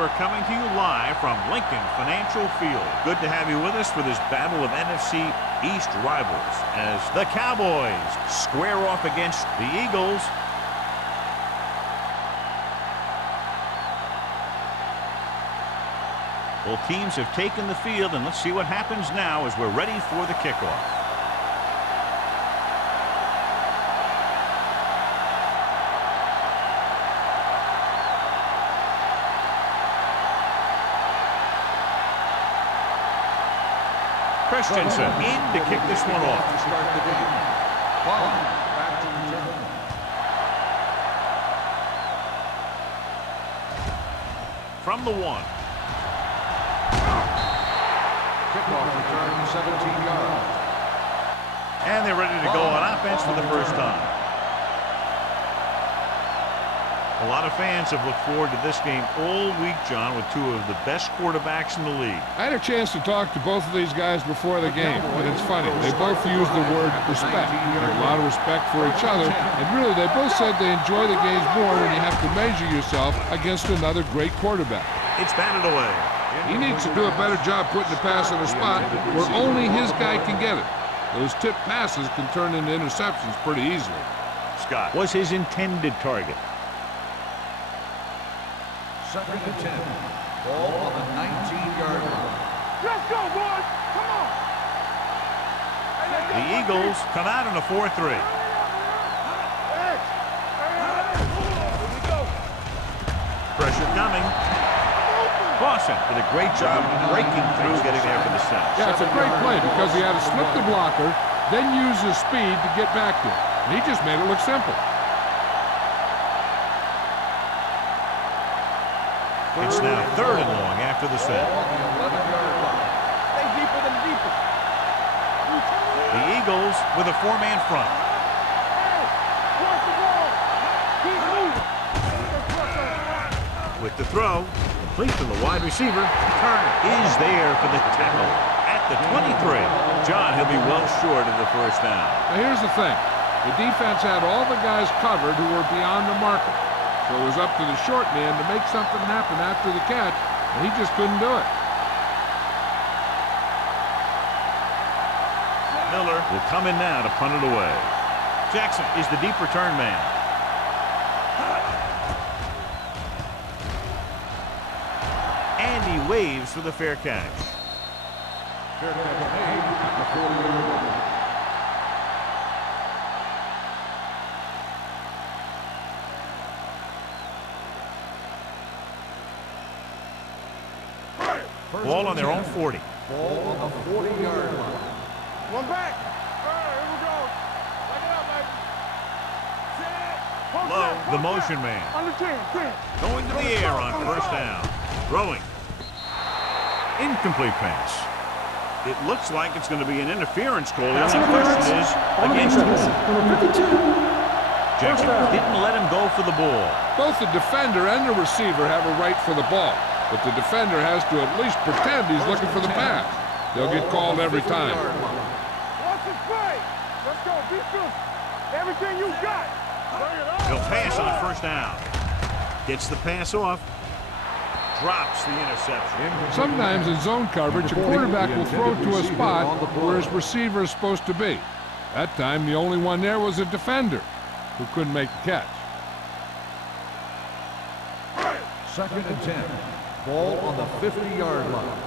we're coming to you live from Lincoln Financial Field. Good to have you with us for this battle of NFC East rivals as the Cowboys square off against the Eagles. Both teams have taken the field, and let's see what happens now as we're ready for the kickoff. Christensen in to kick this one off. To start the game. Ball back to return. From the 1. Kickoff return 17 yards. And they're ready to go on offense for the first time. A lot of fans have looked forward to this game all week, John, with two of the best quarterbacks in the league. I had a chance to talk to both of these guys before the game, and it's funny. They both used the word respect. They have a lot of respect for each other, and really they both said they enjoy the games more when you have to measure yourself against another great quarterback. It's batted away. He needs to do a better job putting the pass in a spot where only his guy can get it. Those tipped passes can turn into interceptions pretty easily. Scott was his intended target. 2nd and 10. Ball on the 19-yard line. Let's go, boys! Come on! The Eagles come out in a 4-3. Pressure coming. Clausen did a great job breaking through, getting there for the sack. Yeah, it's a great play because he had to slip the blocker, then use his speed to get back there. And he just made it look simple. It's now 3rd and long after the sack. On the 11-yard line. Stay deeper than deeper. The Eagles with a 4-man front. Watch the ball. Keep moving. With the throw, complete to the wide receiver. Turner is there for the tackle at the 23. John, he'll be well short of the first down. Now here's the thing. The defense had all the guys covered who were beyond the marker. So it was up to the short man to make something happen after the catch, and he just couldn't do it. Miller will come in now to punt it away. Jackson is the deep return man. And he waves for the fair catch. Fair catch made at the 40-yard line. Ball on their own 40. Ball on the 40-yard line. One back. All right, here we go. Back it up, baby. Sit. Low, the motion man. Under 10. Going to the air on first down. Throwing. Incomplete pass. It looks like it's going to be an interference call. The only question is against whom? Jackson didn't let him go for the ball. Both the defender and the receiver have a right for the ball, but the defender has to at least pretend he's looking for the pass. They'll get called every time. Watch this play. Let's go. Be good. Everything you got. Bring it on. He'll pass on first down. Gets the pass off. Drops the interception. Sometimes in zone coverage, a quarterback will throw to a spot where his receiver is supposed to be. That time, the only one there was a defender who couldn't make the catch. 2nd and 10. Ball on the 50-yard line.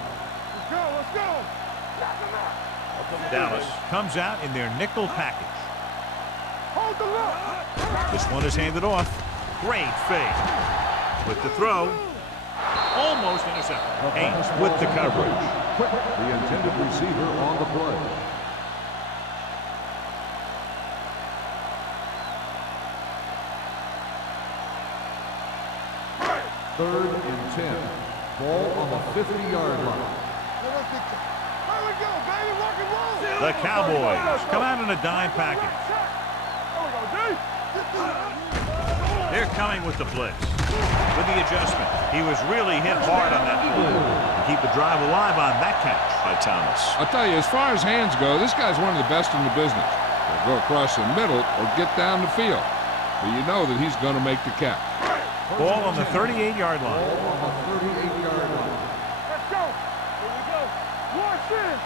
Let's go. Let's go. Knock him out. Dallas comes out in their nickel package. Hold the look. This one is handed off. Great fake. With the throw. Almost intercepted. Haynes with the coverage. The intended receiver on the play. Third and 10. Ball on the 50-yard line. Here we go, baby. Rock and roll. The Cowboys come out in a dime package. There we go, They're coming with the blitz. With the adjustment, he was really hit hard on that play. To keep the drive alive on that catch by Thomas. I'll tell you, as far as hands go, this guy's one of the best in the business. He'll go across the middle or get down the field. But you know that he's going to make the catch. Ball on the 38-yard Ball line. on the 38-yard line. Let's go. Here we go. Watch this.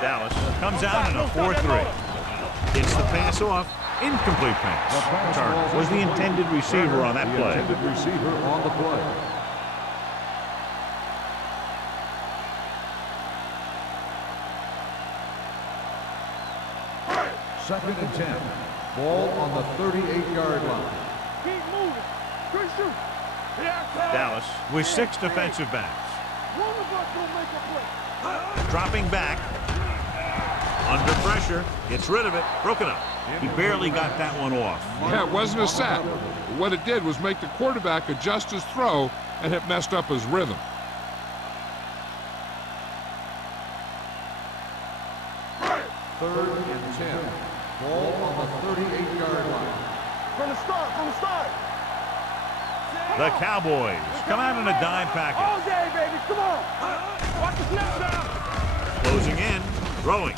Dallas comes out in a 4-3. It's the pass off. Incomplete The pass. pass Turner was the intended receiver on that the play. intended receiver on the play. Second and 10. Ball on the 38-yard line. Keep moving. Good shoot. Dallas with 6 defensive backs. One of us will make a play. Dropping back. Under pressure. Gets rid of it. Broken up. He barely got that one off. Yeah, it wasn't a sack. What it did was make the quarterback adjust his throw, and it messed up his rhythm. Third and 10. Ball on the 38-yard line. From the start. From the start. The Cowboys come out in a dime package. All day, baby. Come on. Watch the snap down. Closing in. Throwing.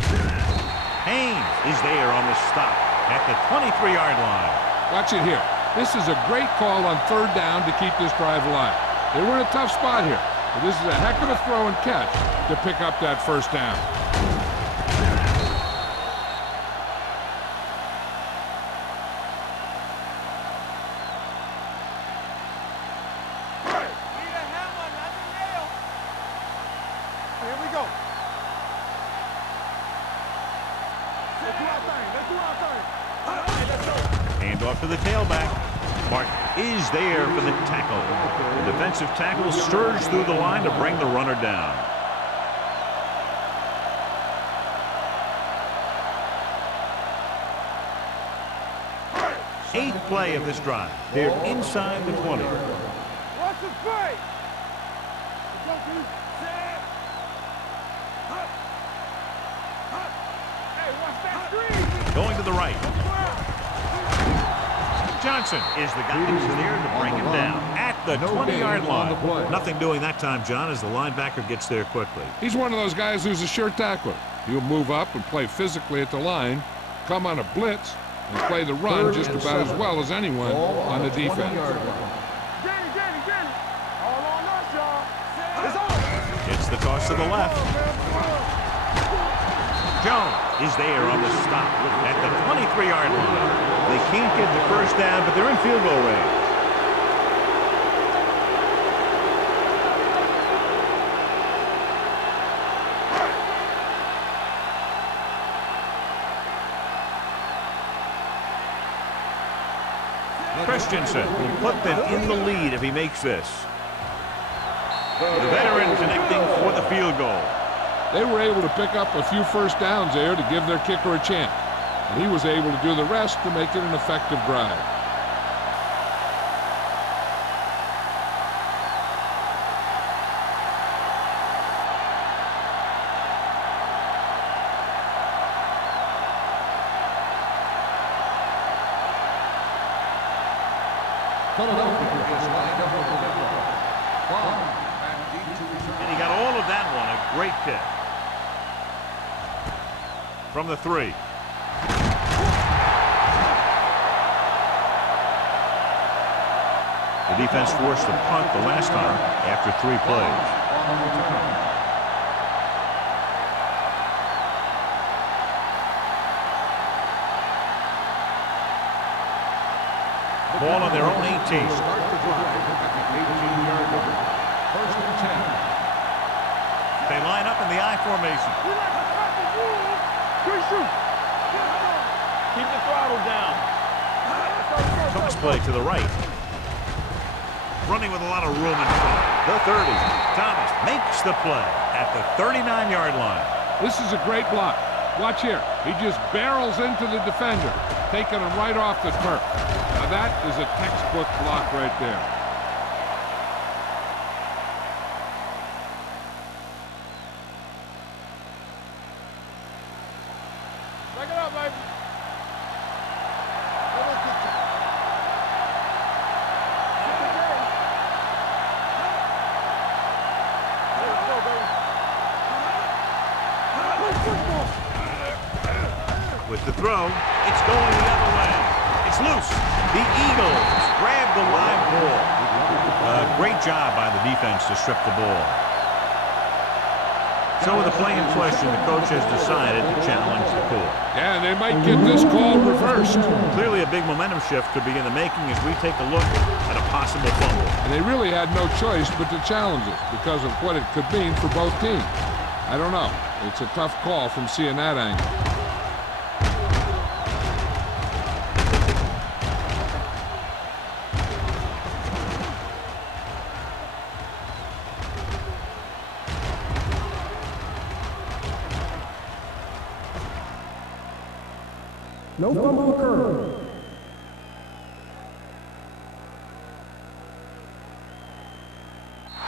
Haynes is there on the stop at the 23-yard line. Watch it here. This is a great call on third down to keep this drive alive. They were in a tough spot here, but this is a heck of a throw and catch to pick up that first down. Here we go. Let's do our thing. Let's do our thing. Let's go. Hand off to the tailback. Martin is there for the tackle. The defensive tackle surged through the line to bring the runner down. Eighth play of this drive. They're inside the 20. Watch the play. Let's go, dude. Hey, watch that screen. Going to the right. Johnson is the guy who's there to bring him down at the 20-yard line. Nothing doing that time, John, as the linebacker gets there quickly. He's one of those guys who's a sure tackler. He'll move up and play physically at the line, come on a blitz, and play the run just about as well as anyone on the defense. Danny. All on us, y'all. It's on. It's the toss to the left. Jones is there on the stop at the 23-yard line. They can't get the first down, but they're in field goal range. Christensen will put them in the lead if he makes this. The veteran connecting for the field goal. They were able to pick up a few first downs there to give their kicker a chance. And he was able to do the rest to make it an effective drive. And he got all of that one. A great kick. From the 3. The defense forced a punt the last time after 3 plays. Ball on their own 18. Start the drive at the 18-yard line. First and 10. They line up in the I formation. We like to cut the rules. Good shoot. Keep the throttle down. Toss play to the right. Running with a lot of room in front. The 30. Thomas makes the play at the 39-yard line. This is a great block. Watch here. He just barrels into the defender, taking him right off the turf. Now that is a textbook block right there. Break it up, baby. With the throw, it's going the other way. It's loose. The Eagles grab the live ball. Great job by the defense to strip the ball. So with the play in question, the coach has decided to challenge the call. Yeah, and they might get this call reversed. Clearly a big momentum shift could be in the making as we take a look at a possible fumble. And they really had no choice but to challenge it because of what it could mean for both teams. I don't know. It's a tough call from seeing that angle. No fumble occurred.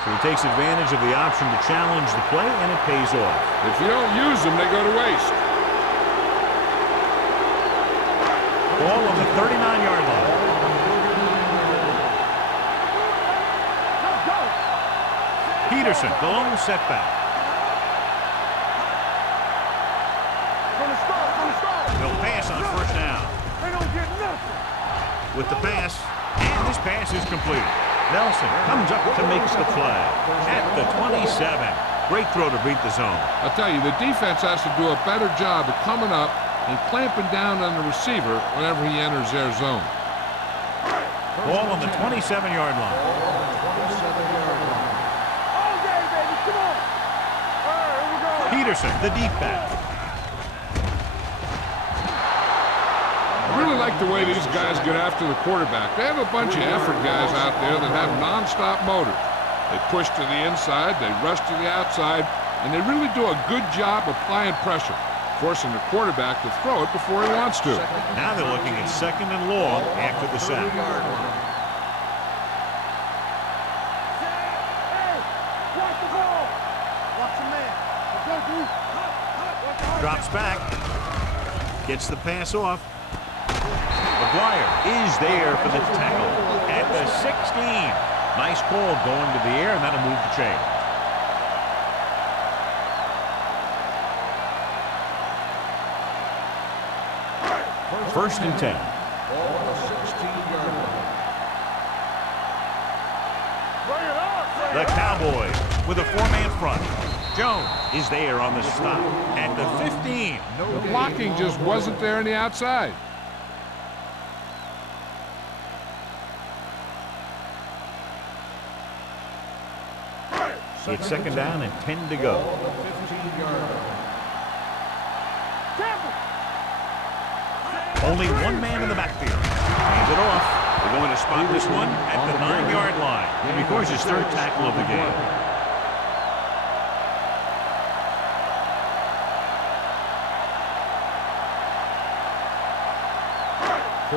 So he takes advantage of the option to challenge the play, and it pays off. If you don't use them, they go to waste. Ball on the 39-yard line. Peterson, the lone setback. They'll pass on first down. They don't get nothing. With the pass, and this pass is complete. Nelson comes up to make the play at the 27. Great throw to beat the zone. I'll tell you, the defense has to do a better job of coming up and clamping down on the receiver whenever he enters their zone. Ball on the 27-yard line. All day, baby. Come on. All right, here we go. Peterson, the deep back. I really like the way these guys get after the quarterback. They have a bunch of effort guys out there that have non-stop motors. They push to the inside, they rush to the outside, and they really do a good job applying pressure, forcing the quarterback to throw it before he wants to. Now they're looking at 2nd and long after the sack. Hey, watch the ball. Watch the man. Drops back. Gets the pass off. McGuire is there for the tackle at the 16. Nice call going to the air, and that'll move the chain. First and 10. The Cowboys with a 4-man front. Jones is there on the stop at the 15. The blocking just wasn't there on the outside. It's 2nd down and 10 to go. Only one man in the backfield. Hands it off. They're going to spot this one at the 9-yard line. And of course, his 3rd tackle of the game.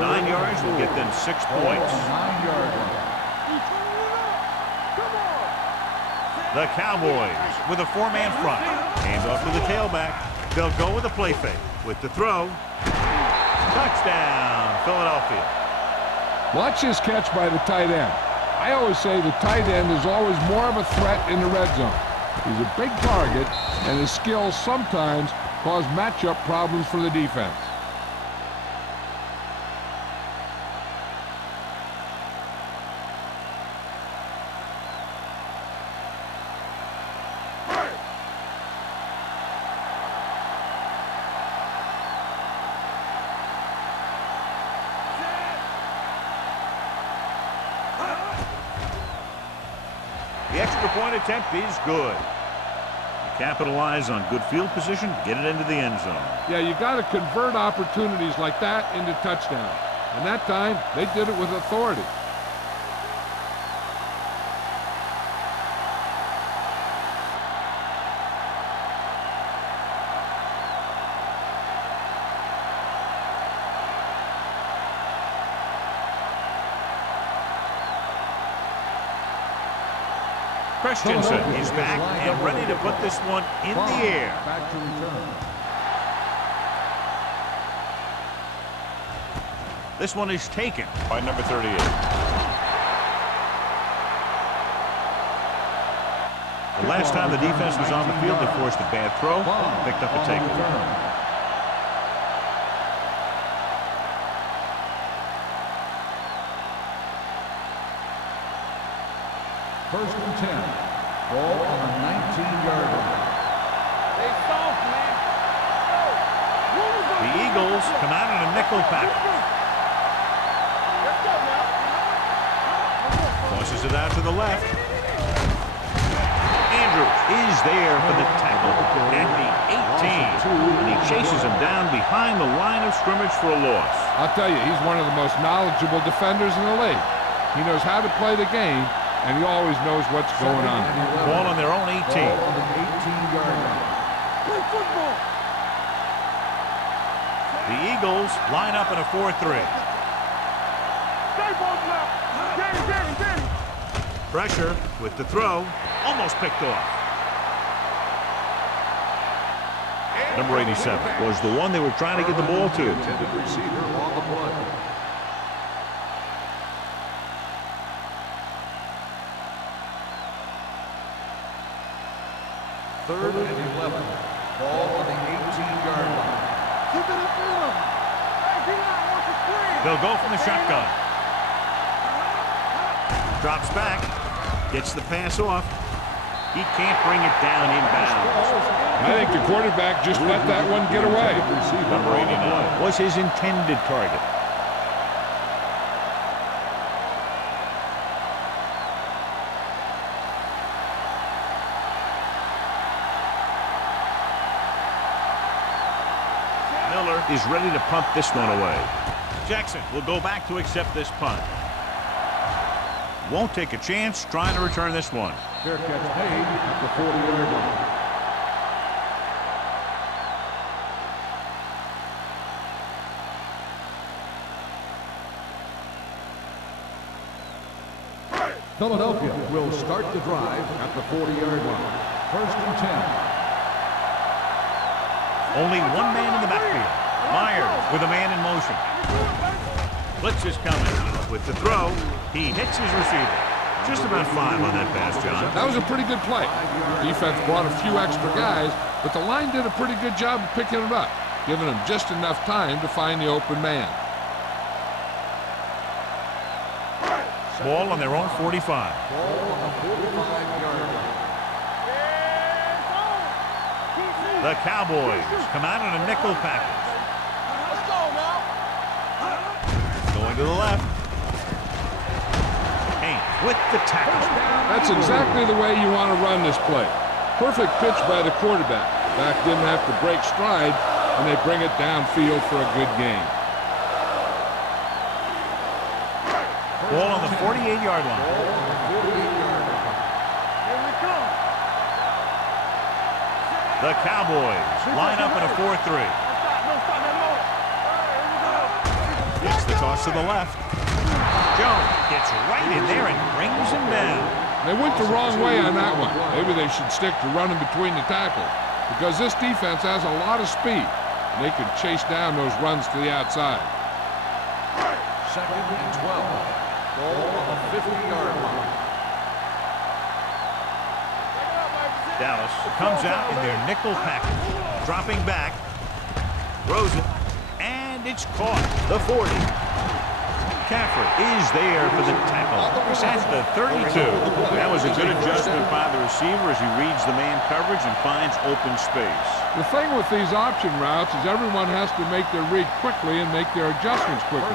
Nine yards will get them 6 points. The Cowboys with a 4-man front. Hands off to the tailback. They'll go with a play fake. With the throw. Touchdown, Philadelphia. Watch this catch by the tight end. I always say the tight end is always more of a threat in the red zone. He's a big target, and his skills sometimes cause matchup problems for the defense. The extra point attempt is good. You capitalize on good field position, get it into the end zone. Yeah, you got to convert opportunities like that into touchdowns. And that time, they did it with authority. Christensen is back and ready to put this one in the air. Back to return. This one is taken by number 38. The last time the defense was on the field, they forced a bad throw, picked up a takeaway. First and 10. Ball on the 19-yard line. Stay soft, man. The Eagles come out in a nickel package. Let's go now. Tosses it out to the left. Andrews is there for the tackle at the 18. And he chases him down behind the line of scrimmage for a loss. I'll tell you, he's one of the most knowledgeable defenders in the league. He knows how to play the game, and he always knows what's going on. Ball on their own 18. Ball on the 18-yard line. Play football. The Eagles line up in a 4-3. Stay both now. Danny. Pressure with the throw. Almost picked off. Number 87 was the one they were trying to get the ball to. Intended receiver on the play. Third and 11. Ball on the 18-yard line. Keep it up in him. Hey, D-line wants to screen. They'll go from the shotgun. Drops back. Gets the pass off. He can't bring it down inbounds. I think the quarterback just let that one get away. Number 89 was his intended target. Miller is ready to punt this one away. Jackson will go back to accept this punt. Won't take a chance trying to return this one. Fair catch made at the 40-yard line. Philadelphia will start the drive at the 40-yard line. First and 10. Only one man in the backfield. Myers with a man in motion. Blitz is coming. With the throw, he hits his receiver. Just about 5 on that pass, John. That was a pretty good play. Defense brought a few extra guys, but the line did a pretty good job of picking it up, giving them just enough time to find the open man. Ball on their own 45. Ball on the 45-yard line. The Cowboys come out in a nickel package. Let's go now. Going to the left. Kane with the tackle. That's exactly the way you want to run this play. Perfect pitch by the quarterback. Back didn't have to break stride, and they bring it downfield for a good gain. Ball on the 48-yard line. Here we come. The Cowboys line up in a 4-3. No, stop that motor. Gets the toss to the left. Jones gets right in there and brings him down. They went the wrong way on that one. Maybe they should stick to running between the tackles, because this defense has a lot of speed, and they could chase down those runs to the outside. Second and 12. Ball on the 50-yard line. Dallas comes out in their nickel package. Dropping back. Throws it. And it's caught. The 40. Caffrey is there for the tackle. At the 32. That was a good adjustment by the receiver as he reads the man coverage and finds open space. The thing with these option routes is everyone has to make their read quickly and make their adjustments quickly.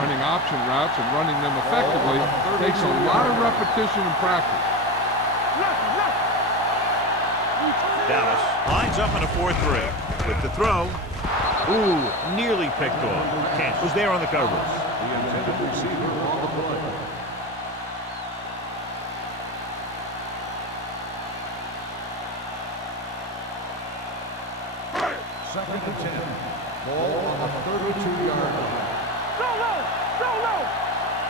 Running option routes and running them effectively takes a lot of repetition and practice. Dallas lines up in a 4-3. With the throw. Ooh, nearly picked off. Kent was there on the coverage. The intended receiver on the play. Second and 10. Ball on the 32-yard line. Solo.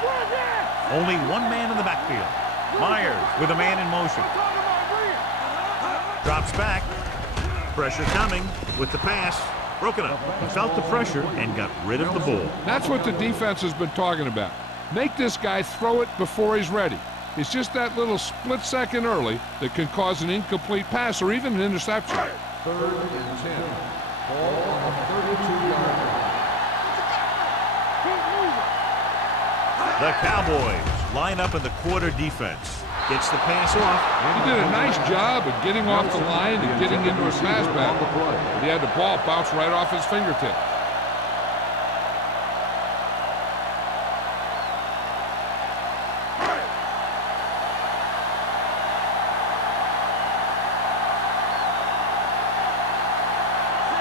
Run there. Only one man in the backfield. Myers with a man in motion. Drops back. Pressure coming with the pass. Broken up. He felt the pressure and got rid of the ball. That's what the defense has been talking about. Make this guy throw it before he's ready. It's just that little split second early that can cause an incomplete pass or even an interception. Third and 10. Ball on the 32-yard line. The Cowboys line up in the quarter defense. Gets the pass off. He did a nice job of getting off the line and getting into his pass back. But he had the ball bounce right off his fingertip.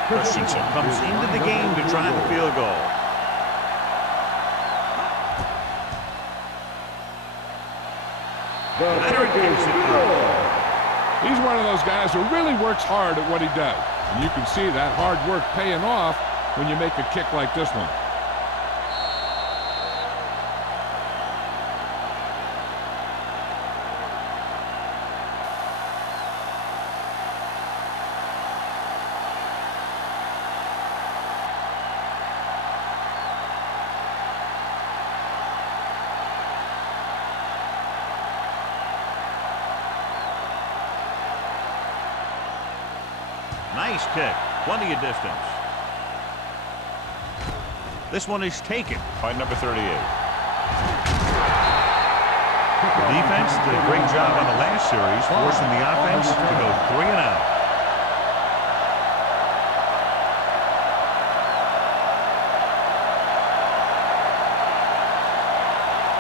Christensen comes into the game to try the field goal. Leonard gets it through. He's one of those guys who really works hard at what he does. And you can see that hard work paying off when you make a kick like this one. Nice kick. Plenty of distance. This one is taken by number 38. The defense did a great job on the last series, forcing the offense to go 3 and out.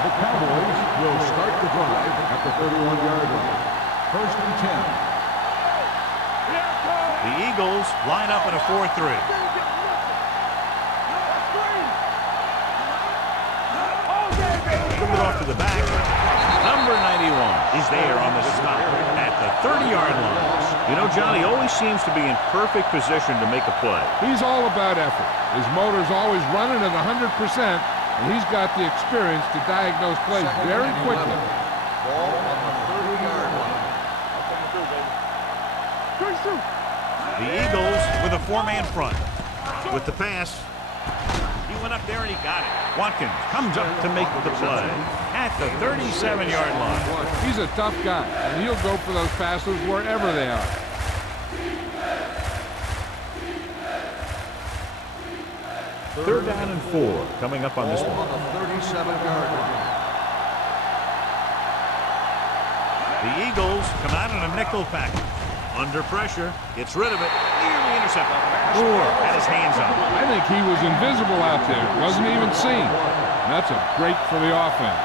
The Cowboys will start the drive at the 31-yard line. 1st and 10. The Eagles line up in a 4-3. Move it off to the back. Number 91 is there on the stop at the 30-yard line. You know, John, he always seems to be in perfect position to make a play. He's all about effort. His motor's always running at 100%, and he's got the experience to diagnose plays very quickly. Ball on the 30-yard line. The Eagles with a 4-man front. With the pass, he went up there and he got it. Watkins comes up to make the play at the 37-yard line. He's a tough guy, and he'll go for those passes wherever they are. Third down and 4 coming up on this one. On the 37-yard line. The Eagles come out in a nickel package. Under pressure, gets rid of it, nearly intercepted. Moore had his hands on it. I think he was invisible out there. Wasn't even seen. And that's a break for the offense.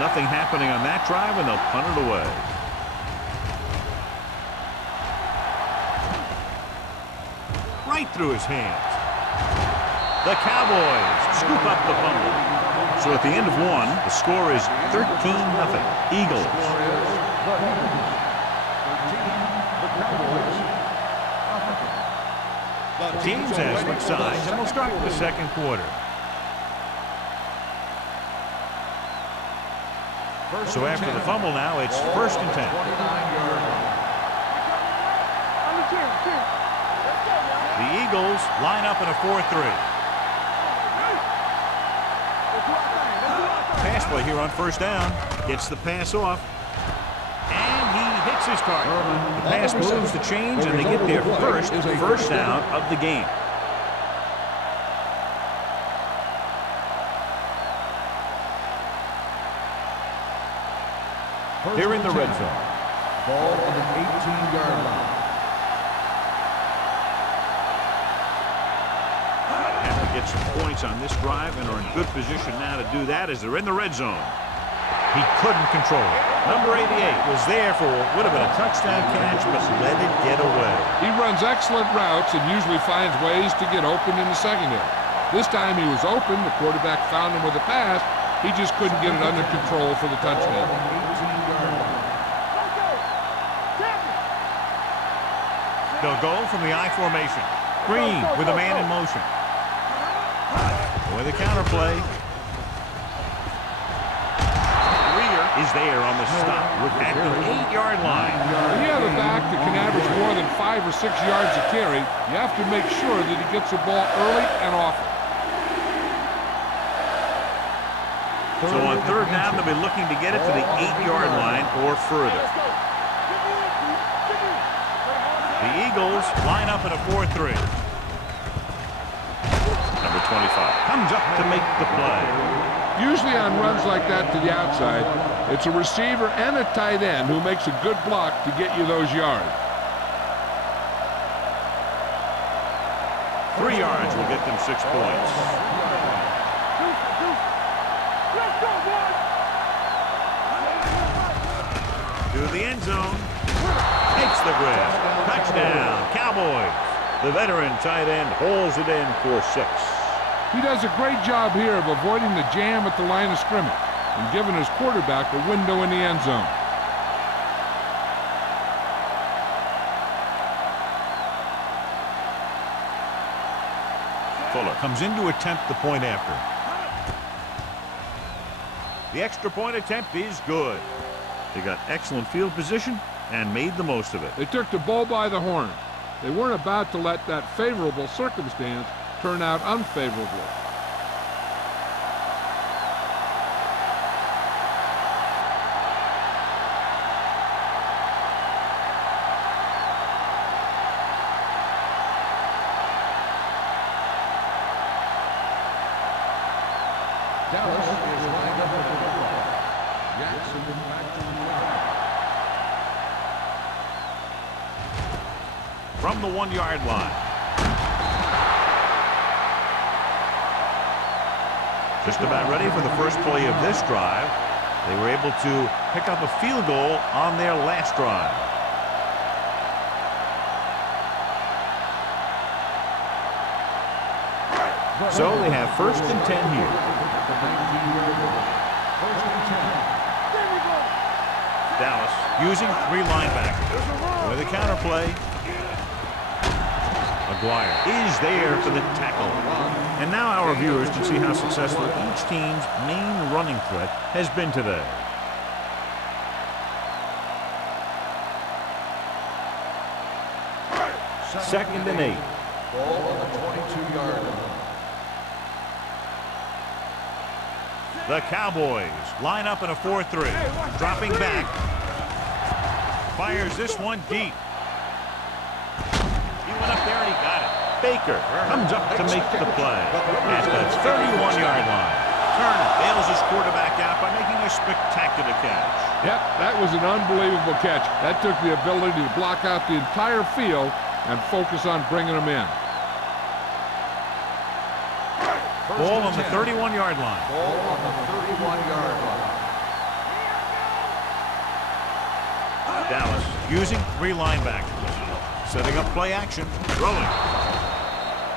Nothing happening on that drive, and they'll punt it away. Right through his hands. The Cowboys scoop up the fumble. So at the end of one, the score is 13-0. Eagles. Teams have switched sides, and we'll start the second quarter. So after the fumble now, it's 1st and 10. The Eagles line up in a 4-3. Pass play here on 1st down. Gets the pass off. And he hits his target. The pass moves the chains, and they get their first down of the game. They're in the red zone. Ball on the 18-yard line. Get some points on this drive and are in good position now to do that as they're in the red zone. He couldn't control it. Number 88 was there for what would have been a touchdown catch, but let it get away. He runs excellent routes and usually finds ways to get open in the secondary. This time he was open. The quarterback found him with a pass. He just couldn't get it under control for the touchdown. They'll go from the I formation. Green with a man in motion. With a counterplay. Rear is there on the stop at the 8-yard line. When you have a back that can average more than 5 or 6 yards a carry, you have to make sure that he gets the ball early and often. So on 3rd down, they'll be looking to get it to the 8-yard line or further. The Eagles line up in a 4-3. Number 25 comes up to make the play. Usually on runs like that to the outside, it's a receiver and a tight end who makes a good block to get you those yards. 3 yards will get them 6 points. Let's go, boys! To the end zone. Takes the grab. Touchdown, Cowboys. The veteran tight end holds it in for 6. He does a great job here of avoiding the jam at the line of scrimmage and giving his quarterback a window in the end zone. Fuller comes in to attempt the point after. The extra point attempt is good. They got excellent field position and made the most of it. They took the bull by the horn. They weren't about to let that favorable circumstance turn out unfavorably. Dallas is lined up at the football. Jackson back to the From the 1-yard line. Just about ready for the first play of this drive. They were able to pick up a field goal on their last drive. So they have 1st and 10 here. Dallas using 3 linebackers. With a counterplay. McGuire is there for the tackle. And now our viewers can see how successful each team's main running threat has been today. Second and 8. ball on the 22-yard line. The Cowboys line up in a 4-3. Dropping back. Fires this one deep. He went up there and he got it. Baker comes up to make the play at the 31-yard line. Turner bails his quarterback out by making a spectacular catch. Yep, that was an unbelievable catch. That took the ability to block out the entire field and focus on bringing them in. Ball on the 31-yard line. Ball on the 31-yard line. Dallas using 3 linebackers. Setting up play action. Throwing.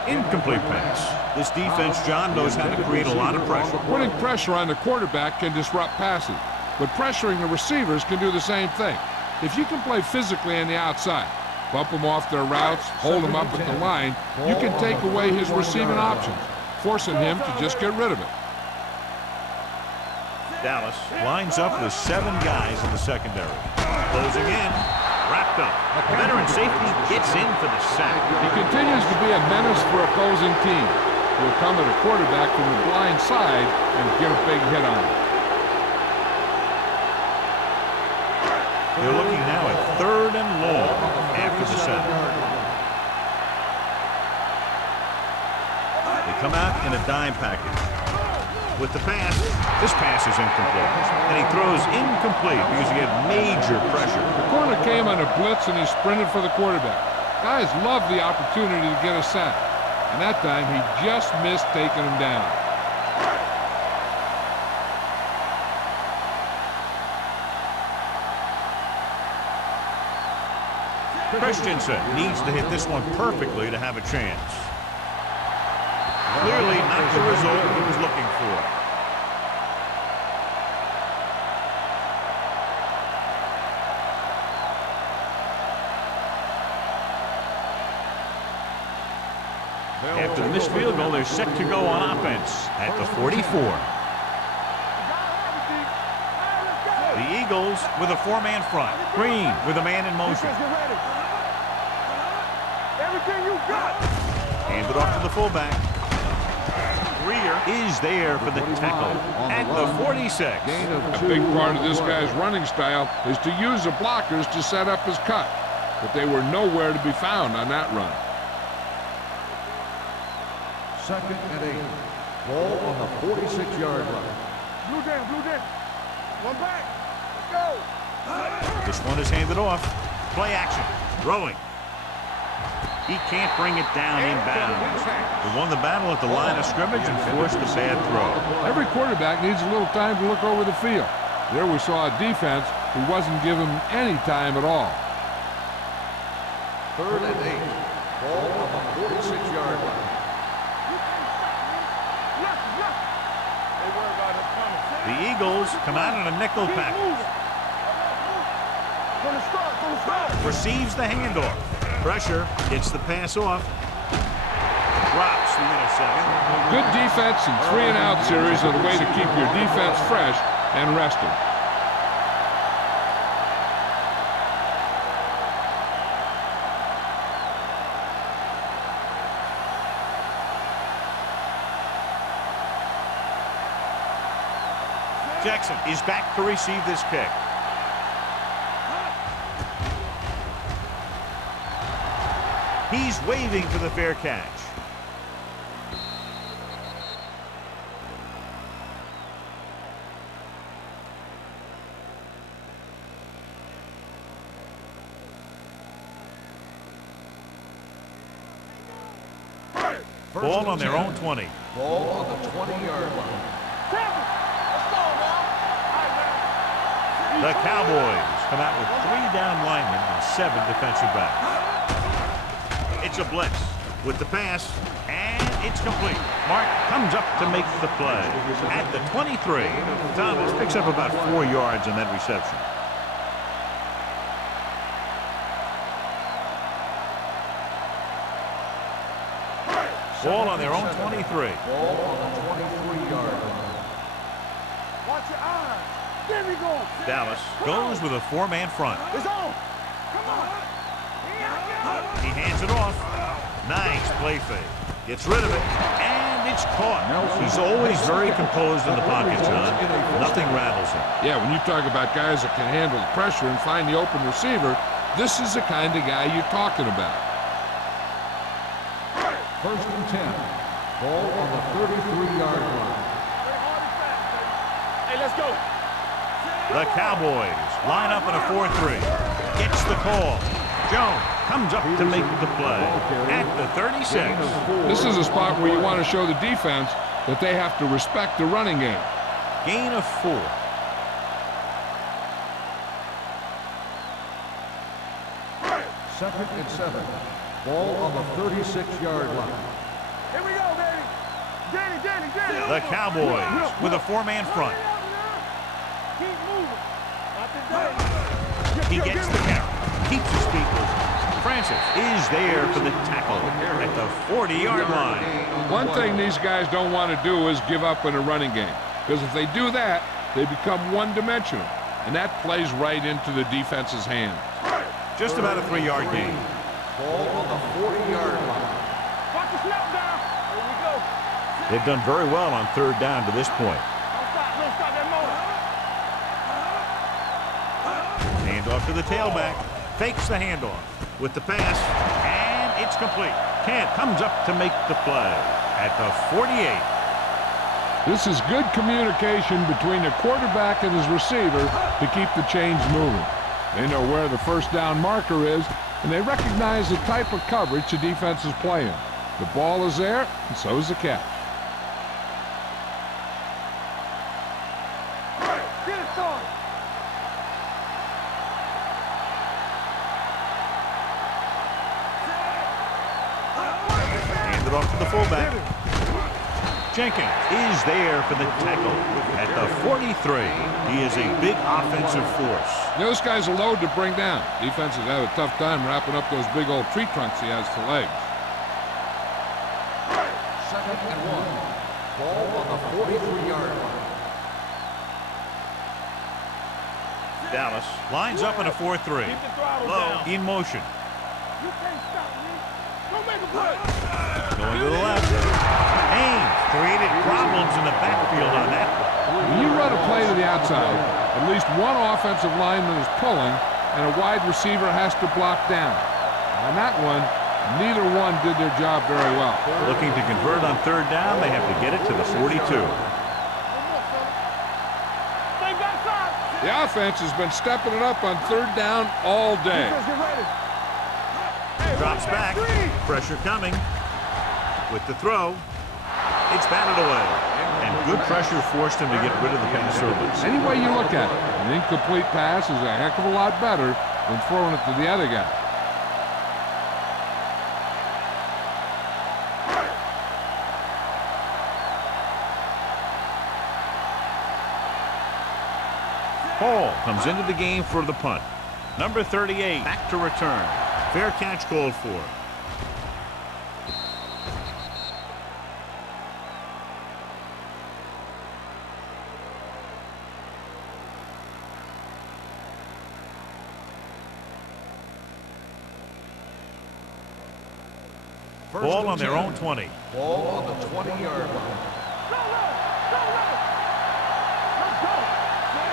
Incomplete pass. This defense, John, knows how to create a lot of pressure. Putting pressure on the quarterback can disrupt passing, but pressuring the receivers can do the same thing. If you can play physically on the outside, bump them off their routes, hold them up at the line, you can take away his receiving options, forcing him to just get rid of it. Dallas lines up with 7 guys in the secondary. Closing in. Wrapped up. The veteran safety gets in for the sack. He continues to be a menace for opposing teams. He'll come at a quarterback from the blind side and get a big hit on him. They're looking now at 3rd and long after the sack. They come out in a dime package. With the pass, this pass is incomplete. And he throws incomplete because he had major pressure. The corner came on a blitz and he sprinted for the quarterback. Guys love the opportunity to get a sack. And that time he just missed taking him down. Christensen needs to hit this one perfectly to have a chance. Clearly not the result he was looking for. After the missed field goal, they're set to go on offense at the 44. The Eagles with a 4-man front. Green with a man in motion. Everything you got. Handed off to the fullback. Greer is there for the tackle at the 46. A big part of this guy's running style is to use the blockers to set up his cut. but they were nowhere to be found on that run. 2nd and 8. Ball on the 46-yard line. Blue down, blue down. One back. Let's go. This one is handed off. Play action. Throwing. He can't bring it down inbounds. He won the battle at the line of scrimmage and forced a bad throw. Every quarterback needs a little time to look over the field. There we saw a defense who wasn't given any time at all. 3rd and 8. Ball on the 46-yard line. The Eagles come out in a nickel package. Receives the handoff. Pressure, gets the pass off. Drops the interception. Good defense and 3-and-out series are the way to keep your defense fresh and rested. Jackson is back to receive this kick. He's waving for the fair catch. Ball on their own 20. Ball on the 20-yard line. The Cowboys come out with 3 down linemen and 7 defensive backs. It's a blitz with the pass, and it's complete. Mark comes up to make the play at the 23. Thomas picks up about 4 yards on that reception. Ball on their own 23. Ball on the 23-yard line. Watch your eyes. There we go. Dallas goes with a 4-man front. It's on. Come on. He hands it off. Nice play fake. Gets rid of it, and it's caught. He's always very composed in the pocket, John. Nothing rattles him. Yeah, when you talk about guys that can handle the pressure and find the open receiver, this is the kind of guy you're talking about. 1st and 10. Ball on the 33-yard line. Hey, let's go. The Cowboys line up in a 4-3. Gets the call. Jones comes up to make the play at the 36. This is a spot where you want to show the defense that they have to respect the running game. Gain of 4. Second and 7. Ball on the 36-yard line. Here we go, baby. Danny. The Cowboys with a 4-man front. Keep moving. Not today. He gets the carry. Keeps his feet moving. Francis is there for the tackle at the 40-yard line. One thing these guys don't want to do is give up in a running game, because if they do that, they become one-dimensional, and that plays right into the defense's hand. Just about a 3-yard gain. Ball on the 40-yard line. Watch the snap down. Here we go. They've done very well on 3rd down to this point. Don't stop that motor. Hand off to the tailback. Fakes the handoff with the pass, and it's complete. Kent comes up to make the play at the 48. This is good communication between the quarterback and his receiver to keep the chains moving. They know where the 1st down marker is, and they recognize the type of coverage the defense is playing. The ball is there, and so is the catch. Get it started. Hand it off to the fullback. Jenkins is there for the tackle at the 43. He is a big offensive force. Those guys are loaded to bring down. Defenses have a tough time wrapping up those big old tree trunks he has to legs. 2nd and 1. Ball on the 43-yard line. Dallas lines up in a 4-3. Low in motion. You can't stop me. Don't make a play. Going to the left. Haynes created problems in the backfield on that one. When you run a play to the outside, at least one offensive lineman is pulling, and a wide receiver has to block down. On that one, neither one did their job very well. Looking to convert on third down, they have to get it to the 42. The offense has been stepping it up on third down all day. Drops back. Pressure coming. With the throw. It's batted away. And good pressure forced him to get rid of the pass early. Any way you look at it, an incomplete pass is a heck of a lot better than throwing it to the other guy. Hall comes into the game for the punt. Number 38 back to return. Fair catch called for. Ball on their own 20. Ball on the 20-yard line.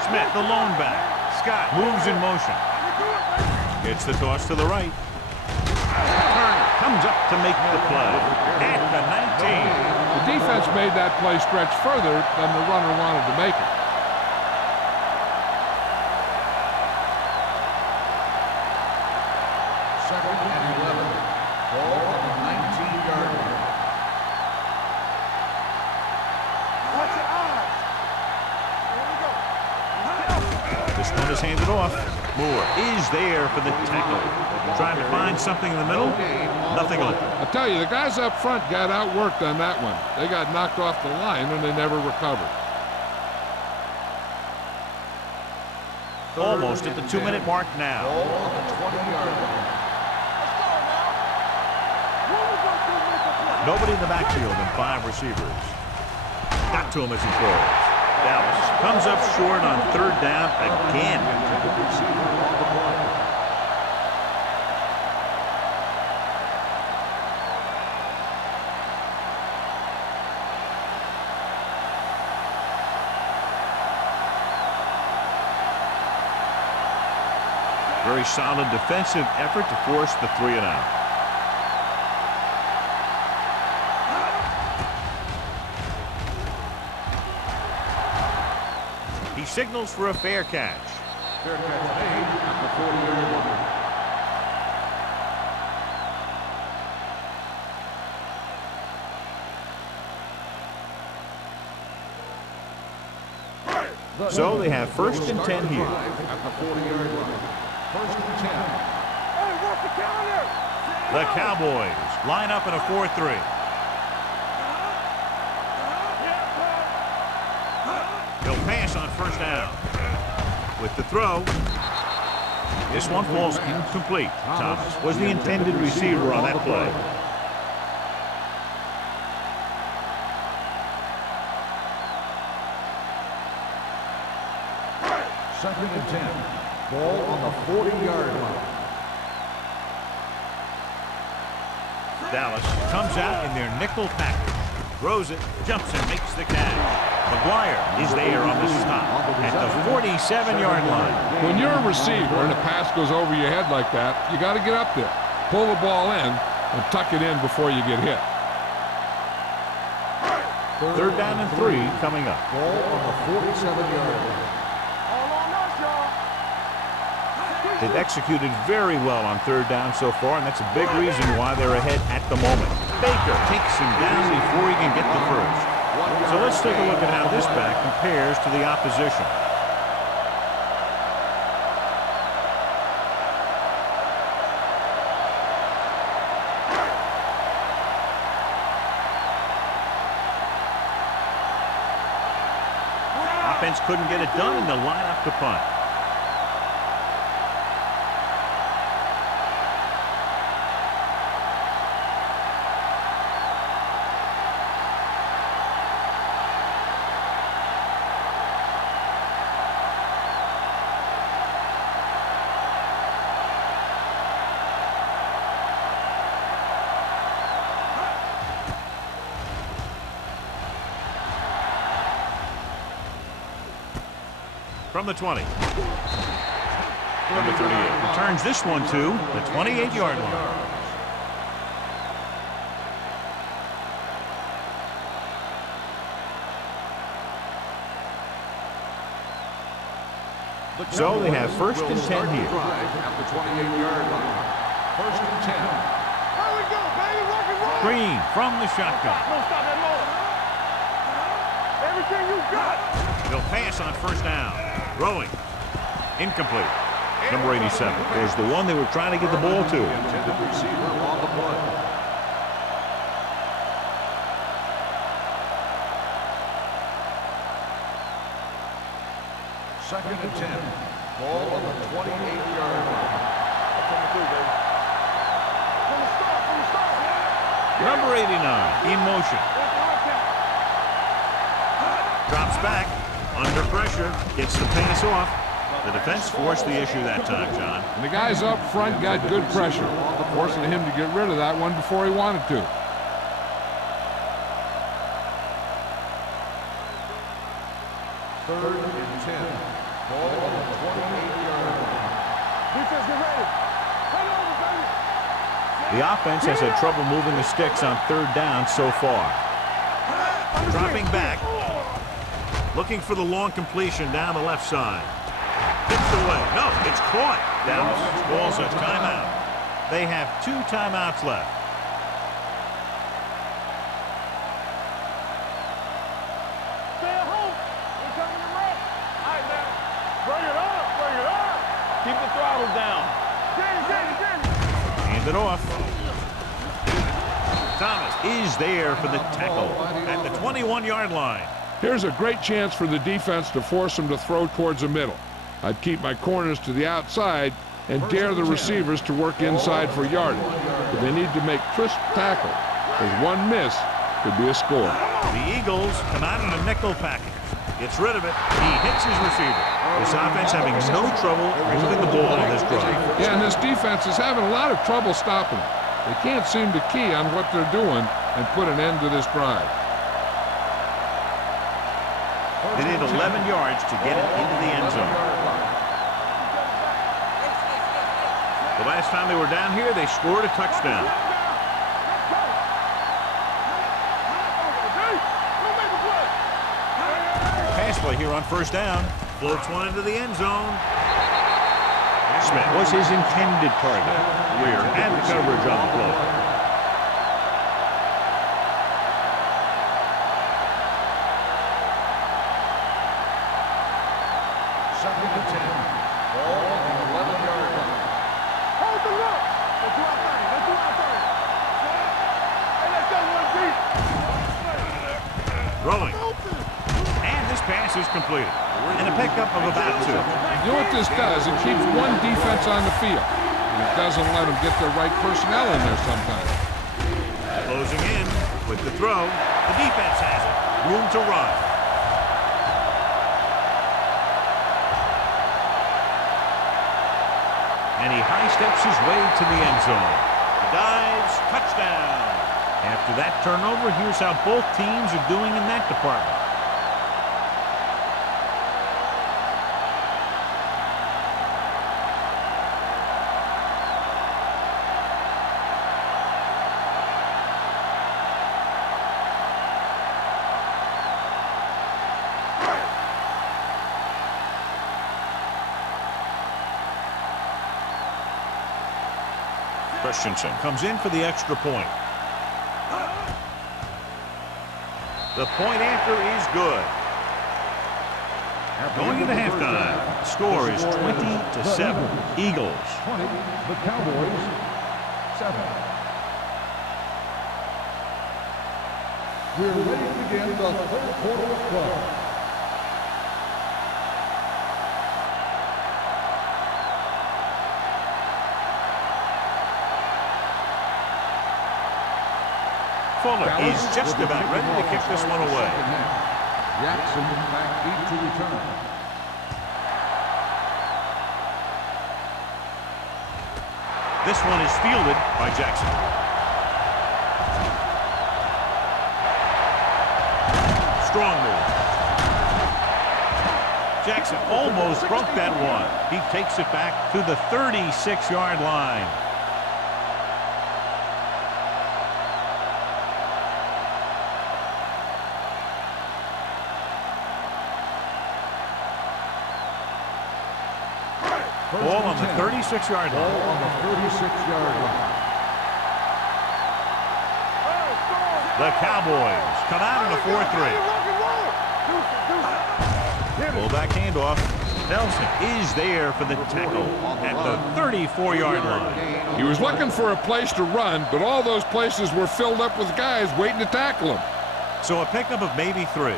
Smith, the lone back. Scott moves in motion. Gets the toss to the right. Turner comes up to make the play. At the 19. The defense made that play stretch further than the runner wanted to make it. Second and 11. Ball on the 19-yard line. This one is handed off. Moore is there for the tackle. Trying to find something in the middle. Nothing open. I'll tell you, the guys up front got outworked on that one. They got knocked off the line and they never recovered. Almost at the 2-minute mark now. Ball on the 20-yard line. Nobody in the backfield and 5 receivers. Got to him as he throws. Dallas comes up short on third down again. Very solid defensive effort to force the 3-and-out. He signals for a fair catch. Fair catch made at the 40-yard line. So they have first and 10 here. At the 40-yard line. First and 10. Hey, what's the calendar? The Cowboys line up in a 4-3. He'll pass on first down. With the throw. This one falls incomplete. Thomas was the intended receiver on that play. Second and 10. Ball on the 40-yard line. Dallas comes out in their nickel package. Throws it, jumps and makes the catch. McGuire is there on the stop at the 47-yard line. When you're a receiver and a pass goes over your head like that, you got to get up there, pull the ball in, and tuck it in before you get hit. Third down and 3 coming up. Ball on the 47-yard line. They've executed very well on third down so far, and that's a big reason why they're ahead at the moment. Baker takes him down before he can get the first. So let's take a look at how this back compares to the opposition. Offense couldn't get it done, and they'll line up to punt. From the 20. Number 38 returns this one to the 28-yard line. So they have first and 10 here. At the 28-yard line. First and 10. Here we go, baby. Rock and roll. Green from the shotgun. Don't stop that motor. Everything you got. They'll pass on first down. Throwing. Incomplete. Number 87 was the one they were trying to get the ball to. Intended receiver on the play. Second and 10. Ball on the 28-yard line. Number 89 in motion. Drops back. Under pressure. Gets the pass off. The defense forced the issue that time, John. And the guys up front got good pressure, forcing him to get rid of that one before he wanted to. Third and 10. Ball on the 28-yard line. Defense, get ready. Turn over, baby. The offense has had trouble moving the sticks on third down so far. Dropping back. Looking for the long completion down the left side. Tipped away. No, it's caught. Dallas calls a timeout. They have 2 timeouts left. Stay at home. We're coming to rest. All right, man. Bring it up. Bring it up. Keep the throttle down. Get it. Hand it off. Thomas is there for the tackle at the 21-yard line. Here's a great chance for the defense to force him to throw towards the middle. I'd keep my corners to the outside and dare the receivers to work inside for yardage. But they need to make crisp tackles, because one miss could be a score. The Eagles come out in a nickel package. Gets rid of it. He hits his receiver. This offense having no trouble moving the ball on this drive. Yeah, and this defense is having a lot of trouble stopping it. They can't seem to key on what they're doing and put an end to this drive. They need 11 yards to get it into the end zone. The last time they were down here, they scored a touchdown. Pass play here on first down. Floats one into the end zone. Smith was his intended target. Weir had the coverage on the play. Second and 10. Ball on the 11-yard line. Hold the look. Let's do our thing. Hey, let's go, one deep. Throwing. And this pass is completed. And a pickup of about 2. You know what this does? It keeps one defense on the field. And it doesn't let them get the right personnel in there sometimes. Closing in with the throw. The defense has it. Room to run. And he high steps his way to the end zone. Dives, touchdown. After that turnover, here's how both teams are doing in that department. Christensen comes in for the extra point. The point after is good. Going into halftime, the score is 20-7. Eagles. 20, the Cowboys, 7. We're ready to begin the third quarter of play. Fuller is just about ready to kick this one away. Jackson back deep to return. This one is fielded by Jackson. Strong move. Jackson almost broke that one. He takes it back to the 36-yard line. Ball on the 36-yard line. Ball on the 36-yard line. The Cowboys come out in a 4-3. Fullback handoff. Nelson is there for the tackle at the 34-yard line. He was looking for a place to run, but all those places were filled up with guys waiting to tackle him. So a pickup of maybe 3.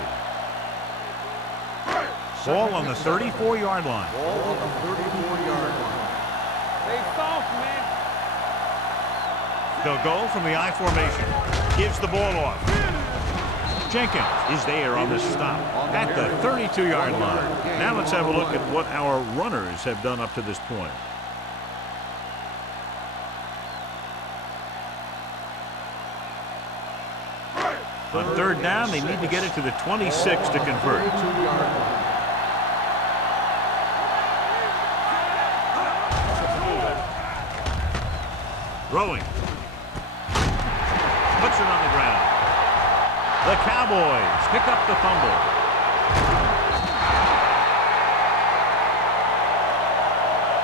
Ball on the 34-yard line. Ball on the 34-yard line. Stay soft, man. They'll go from the I formation. Gives the ball off. Jenkins is there on the stop at the 32-yard line. Now let's have a look at what our runners have done up to this point. On 3rd down, they need to get it to the 26 to convert. 32-yard line. Throwing. Puts it on the ground. The Cowboys pick up the fumble.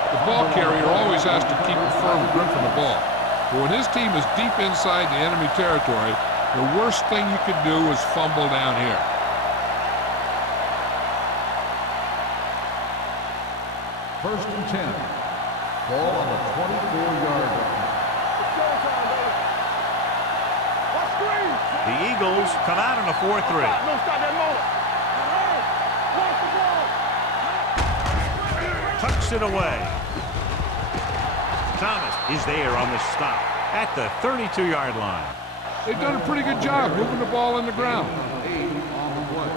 The ball carrier always has to keep a firm grip on the ball. But when his team is deep inside the enemy territory, the worst thing you could do is fumble down here. First and 10. Ball on the 24-yard line. The Eagles come out in a 4-3. No, stop that motor. Tucks it away. Thomas is there on the stop at the 32-yard line. They've done a pretty good job moving the ball in the ground. 8 on the play.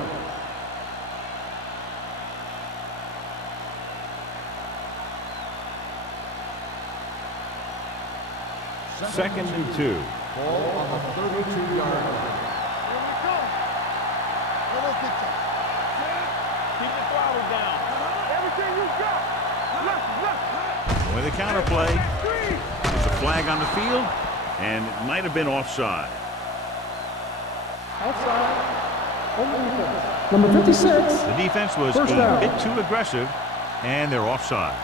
Second and 2. Ball on the 32-yard line. Keep the throttle down. Everything you got. With the counter play, there's a flag on the field, and it might have been offside. Number 56. The defense was First a down. bit too aggressive, and they're offside.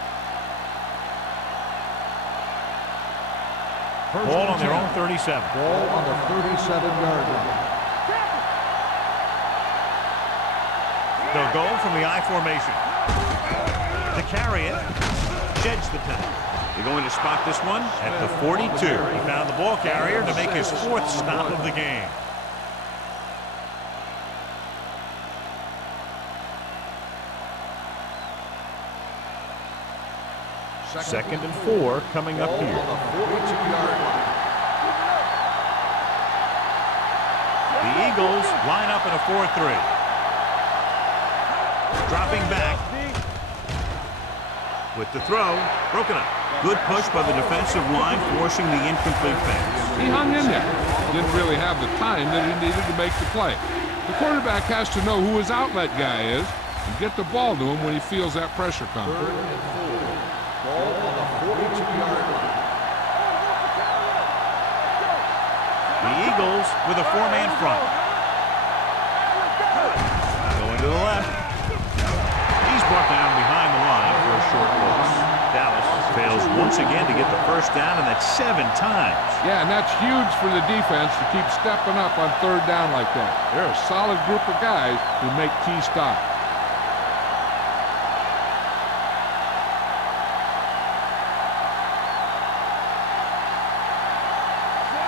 First Ball and on their 10. own 37. Ball on the 37-yard line. They'll go from the I formation. To carry it, sheds the penalty. They're going to spot this one at the 42. He found the ball carrier to make his 4th stop of the game. Second and 4 coming up Ball here. on the 42-yard line. The Eagles line up in a 4-3. Dropping back. With the throw, broken up. Good push by the defensive line, forcing the incomplete pass. He hung in there. Didn't really have the time that he needed to make the play. The quarterback has to know who his outlet guy is and get the ball to him when he feels that pressure coming. 3rd and 4. Ball on the 42-yard line. The Eagles with a 4-man front. Going to the left. He's brought down behind the line for a short loss. Dallas fails once again to get the first down, and that's 7 times. Yeah, and that's huge for the defense to keep stepping up on 3rd down like that. They're a solid group of guys who make key stops.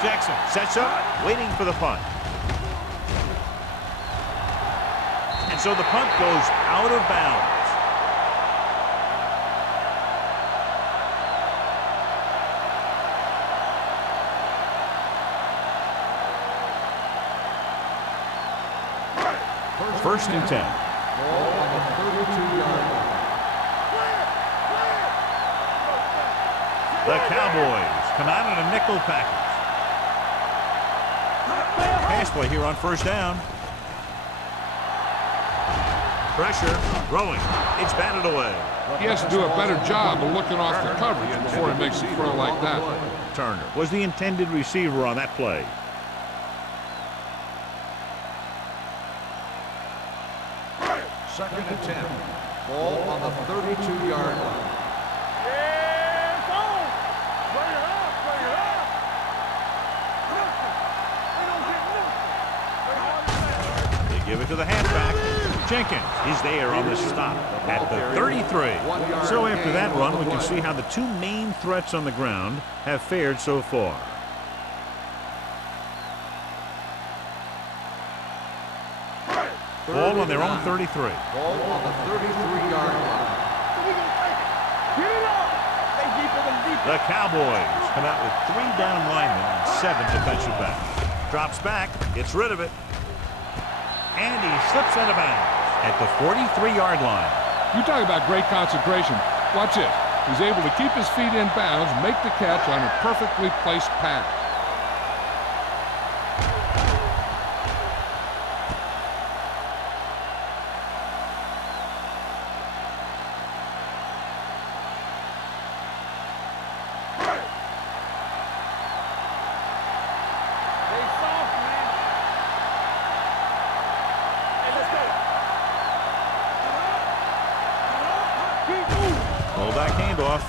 Jackson sets up, waiting for the punt. And so the punt goes out of bounds. First and 10. Ball on the 32-yard line. The Cowboys come out in a nickel package. Pass play here on 1st down. Pressure, throwing. It's batted away. He has to do a better job of looking off the coverage before he makes a throw like that. Turner was the intended receiver on that play. Second and 10. Ball on the 32-yard line. Yeah, it's on. Bring it up, bring it up. They give it to the halfback. Jenkins is there on the stop at the 33. So after that run, we can see how the two main threats on the ground have fared so far. Ball on their own 33. Ball on the 33-yard line. The Cowboys come out with 3 down linemen and 7 defensive backs. Drops back, gets rid of it, and he slips out of bounds at the 43-yard line. You talk about great concentration. Watch this. He's able to keep his feet in bounds, make the catch on a perfectly placed pass. Fullback handoff.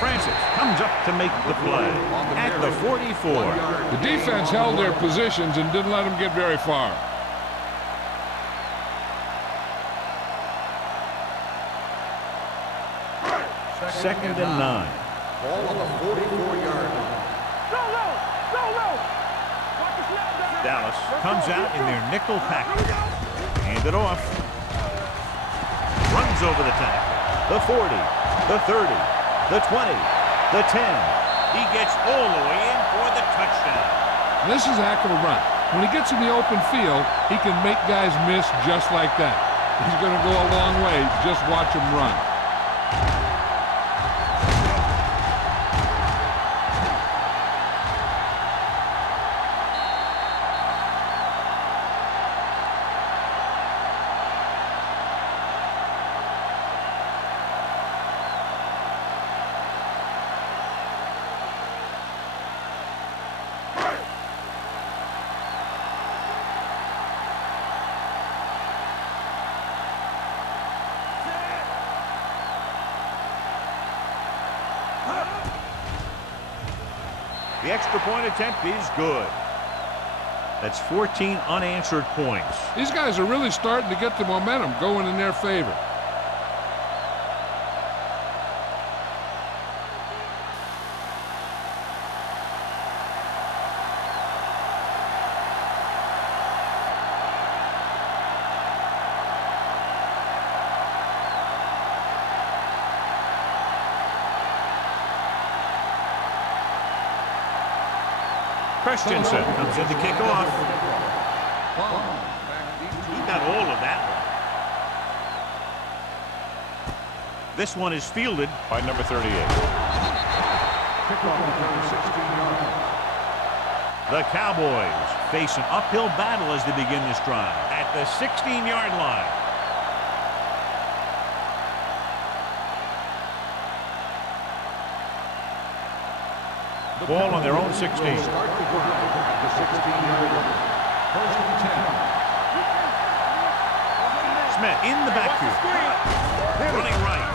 Francis comes up to make the play at the 44. The defense held their positions and didn't let them get very far. Second and 9. Ball on the 44-yard line. Dallas comes out in their nickel package. Hand it off. Runs over the tackle. The 40, the 30, the 20, the 10. He gets all the way in for the touchdown. This is a heck of a run. When he gets in the open field, he can make guys miss just like that. He's going to go a long way. Just watch him run. The extra point attempt is good. That's 14 unanswered points. These guys are really starting to get the momentum going in their favor. Christensen comes in to kick off. He got all of that one. This one is fielded by number 38. The Cowboys face an uphill battle as they begin this drive at the 16-yard line. Ball on their own 16. Start the drive at the 16-yard line. First and 10. Smith in the backfield. Running right.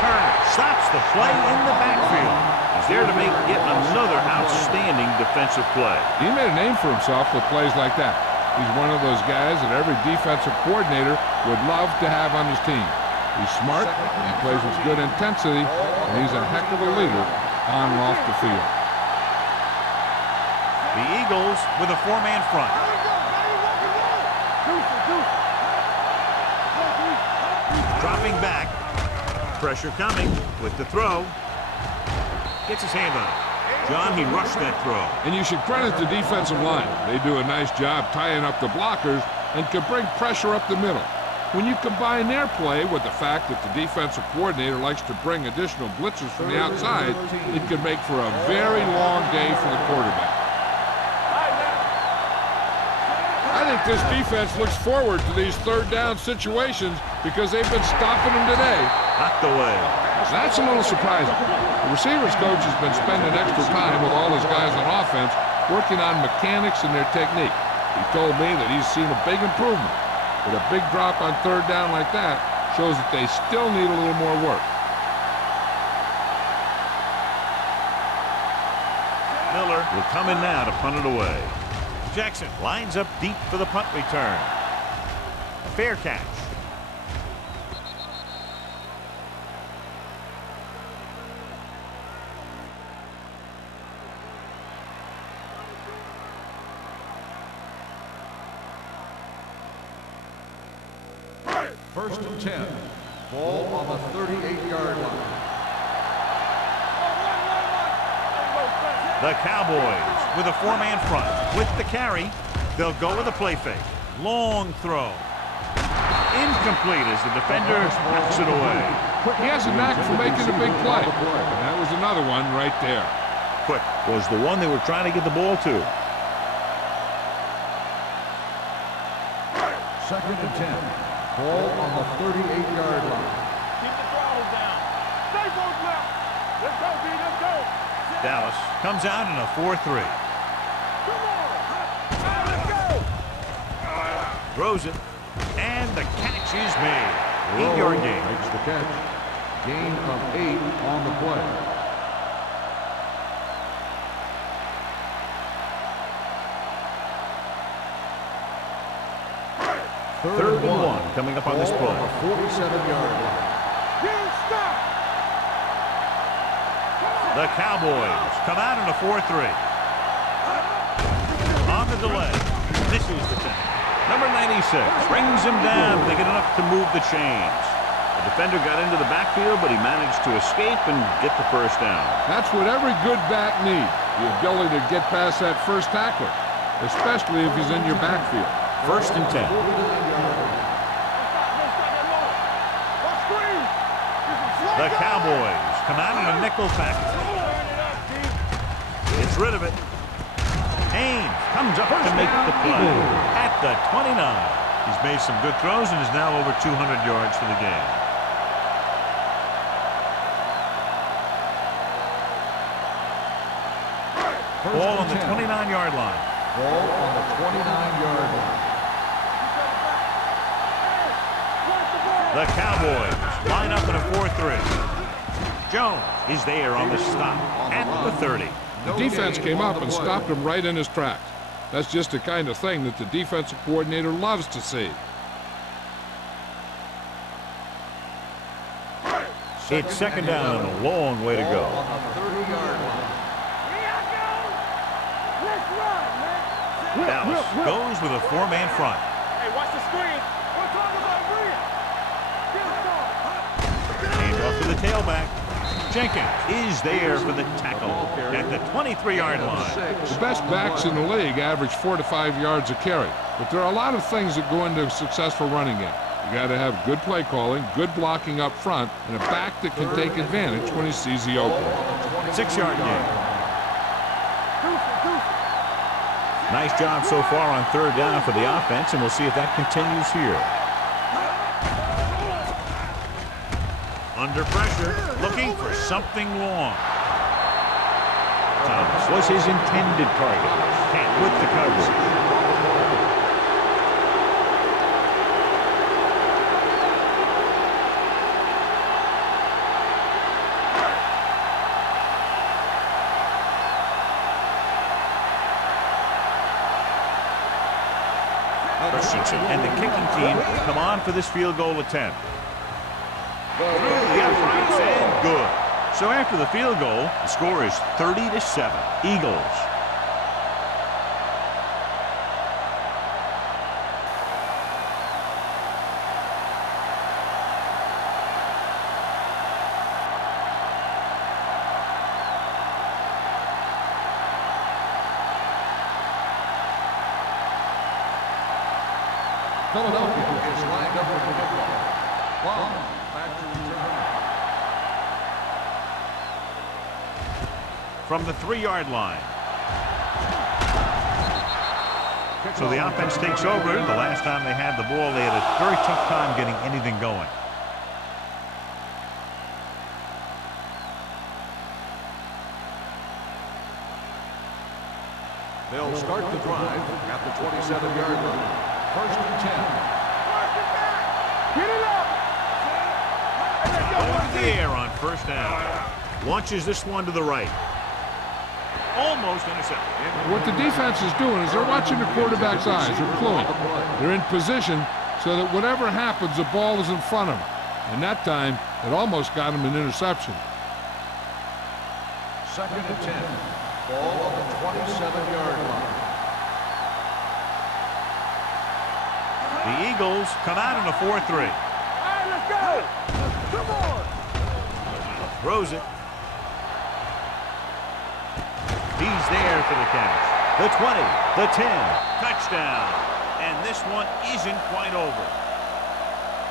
Turner stops the play in the backfield. He's there to make yet another outstanding defensive play. He made a name for himself with plays like that. He's one of those guys that every defensive coordinator would love to have on his team. He's smart, he plays with good intensity, and he's a heck of a leader on and off the field. The Eagles with a 4-man front. Dropping back. Pressure coming with the throw. Gets his hand on it. John, he rushed that throw. And you should credit the defensive line. They do a nice job tying up the blockers and can bring pressure up the middle. When you combine their play with the fact that the defensive coordinator likes to bring additional blitzers from the outside, it can make for a very long day for the quarterback. That think this defense looks forward to these third down situations because they've been stopping them today. Knocked away. That's a little surprising. The receivers coach has been spending extra time with all his guys on offense working on mechanics and their technique. He told me that he's seen a big improvement. But a big drop on third down like that shows that they still need a little more work. Miller will come in now to punt it away. Jackson lines up deep for the punt return. Fair catch. First and 10. Ball on the 38-yard line. The Cowboys with a four-man front. With the carry, they'll go with a play fake. Long throw. Incomplete as the defender knocks it away. He has a knack for making a big play. And that was another one right there. Quick was the one they were trying to get the ball to. Second and 10. Ball on the 38-yard line. Keep the throttle down. Stay close now. Let's go, D. Let's go. Dallas comes out in a 4-3. Come on. Let's go. Throws it. And the catch is made. 8-yard gain. Makes the catch. Gain of 8 on the play. Third and one coming up on this play. 47-yard line. Stop. The Cowboys come out in a 4-3. On the delay. This is the thing. Number 96 brings him down. They get enough to move the chains. The defender got into the backfield, but he managed to escape and get the first down. That's what every good back needs, the ability to get past that first tackler, especially if he's in your backfield. First and 10. The Cowboys come out in a nickel package. Gets rid of it. Haynes comes up to make the play at the 29. He's made some good throws and is now over 200 yards for the game. Ball on the 29-yard line. Ball on the 29-yard line. The Cowboys line up in a 4-3. Jones is there on the stop at the 30. The defense came up and stopped him right in his tracks. That's just the kind of thing that the defensive coordinator loves to see. It's second down and a long way to go. On the 30-yard line. Dallas goes with a four-man front. Hey, watch the screen. We're talking about Hand off to the tailback. Jenkins is there for the tackle at the 23-yard line. The best backs in the league average 4 to 5 yards a carry, but there are a lot of things that go into a successful running game. You got to have good play calling, good blocking up front, and a back that can take advantage when he sees the opening. 6-yard gain. Nice job so far on third down for the offense, and we'll see if that continues here. Under pressure, looking for something long. Thomas was his intended target. Can't with the coverage. And the kicking team come on for this field goal attempt. Through the uprights and good. So after the field goal, the score is 30-7. Eagles. Philadelphia is lined up with the football. Long back to return. From the 3-yard line. So the offense takes over. The last time they had the ball, they had a very tough time getting anything going. They'll start the drive at the 27-yard line. First and 10. Get it up! Over the air on first down. Launches this one to the right. Almost intercepted. What the defense is doing is they're watching the quarterback's eyes. They're cluing. They're in position so that whatever happens, the ball is in front of them. And that time, it almost got him an interception. Second and 10. Ball on the 27-yard line. The Eagles come out in a 4-3. All right, let's go! Come on! Throws it. He's there for the catch. The 20, the 10, touchdown. And this one isn't quite over.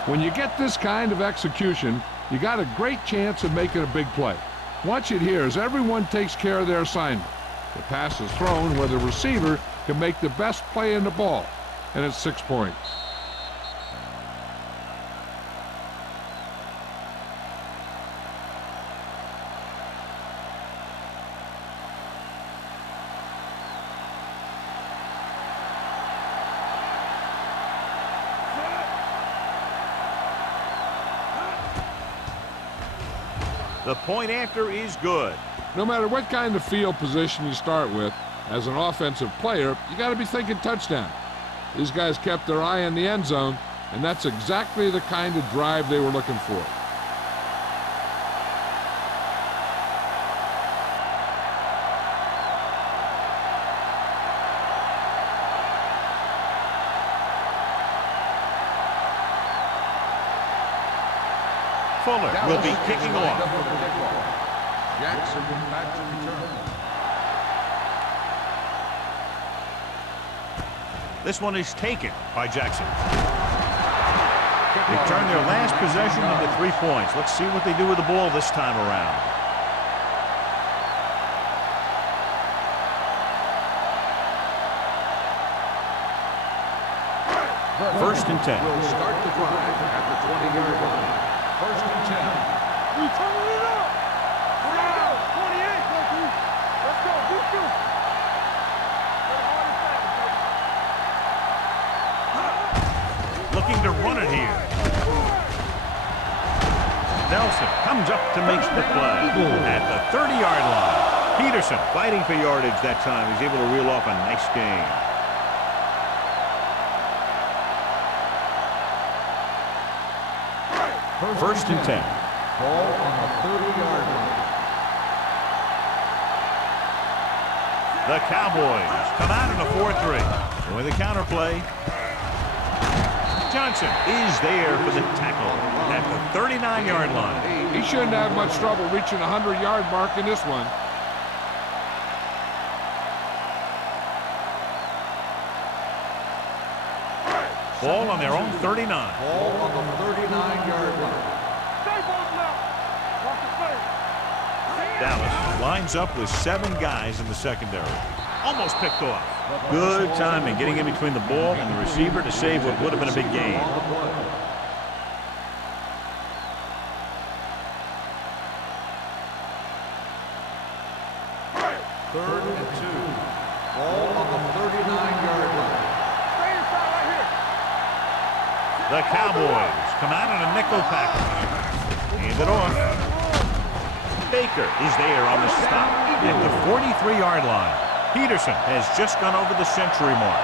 When you get this kind of execution, you got a great chance of making a big play. Watch it here as everyone takes care of their assignment. The pass is thrown where the receiver can make the best play in the ball, and it's 6 points. The point after is good. No matter what kind of field position you start with, as an offensive player, you got to be thinking touchdown. These guys kept their eye on the end zone, and that's exactly the kind of drive they were looking for. Fuller will be kicking off. Jackson back to return. This one is taken by Jackson. They turn their last possession into 3 points. Let's see what they do with the ball this time around. First and 10. Will start the drive at the 20-yard line. First and 10. We turning it up! Let's go! 28, Loki! Let's go! Good shoot! Looking to run it here. Nelson comes up to make the play at the 30-yard line. Peterson fighting for yardage that time. He's able to reel off a nice gain. First and 10. Ball on the 30-yard line. The Cowboys come out in a 4-3. With a counter play. Johnson is there for the tackle at the 39-yard line. He shouldn't have much trouble reaching the 100-yard mark in this one. Ball on their own 39. Ball on the 39-yard line. Dallas lines up with 7 guys in the secondary. Almost picked off. Good timing getting in between the ball and the receiver to save what would have been a big gain. Third and 2. Ball on the 39-yard line. The Cowboys come out in a nickel package. Hand it off. Baker is there on the stop at the 43-yard line. Peterson has just gone over the century mark.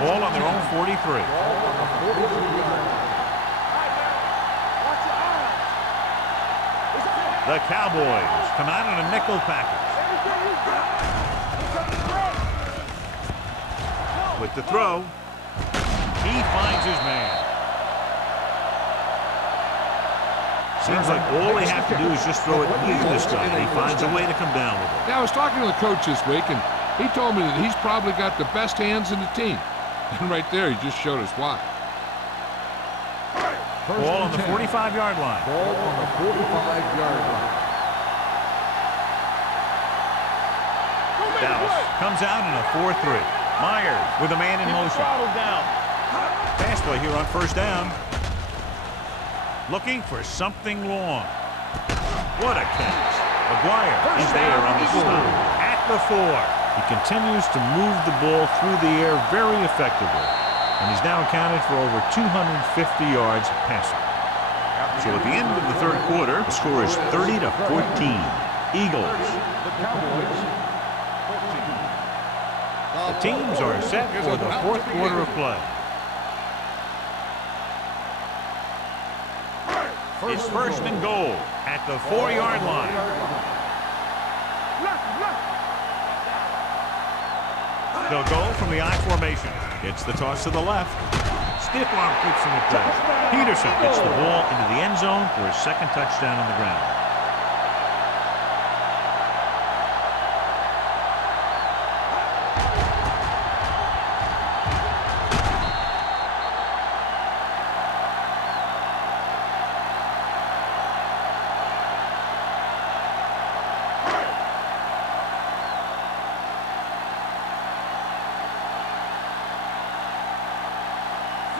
Ball on their own 43. Ball on the 43-yard line. The Cowboys come out in a nickel package. With the throw, he finds his man. Seems like all they have to do is just throw it near this guy, and he finds a way to come down with it. Yeah, I was talking to the coach this week, and he told me that he's probably got the best hands in the team. And right there, he just showed us why. Ball on the 45-yard line. Ball on the 45-yard line. Dallas comes out in a 4-3. Myers with a man in motion. Pass play here on first down. Looking for something long. What a catch. McGuire is there on the stop at the 4. He continues to move the ball through the air very effectively. And he's now accounted for over 250 yards passing. So at the end of the third quarter, the score is 30-14. Eagles. The teams are set for the fourth quarter of play. It's first and goal at the 4-yard line. They'll go from the I formation. It's the toss to the left. Stiff arm keeps him at play. Peterson gets the ball into the end zone for his second touchdown on the ground.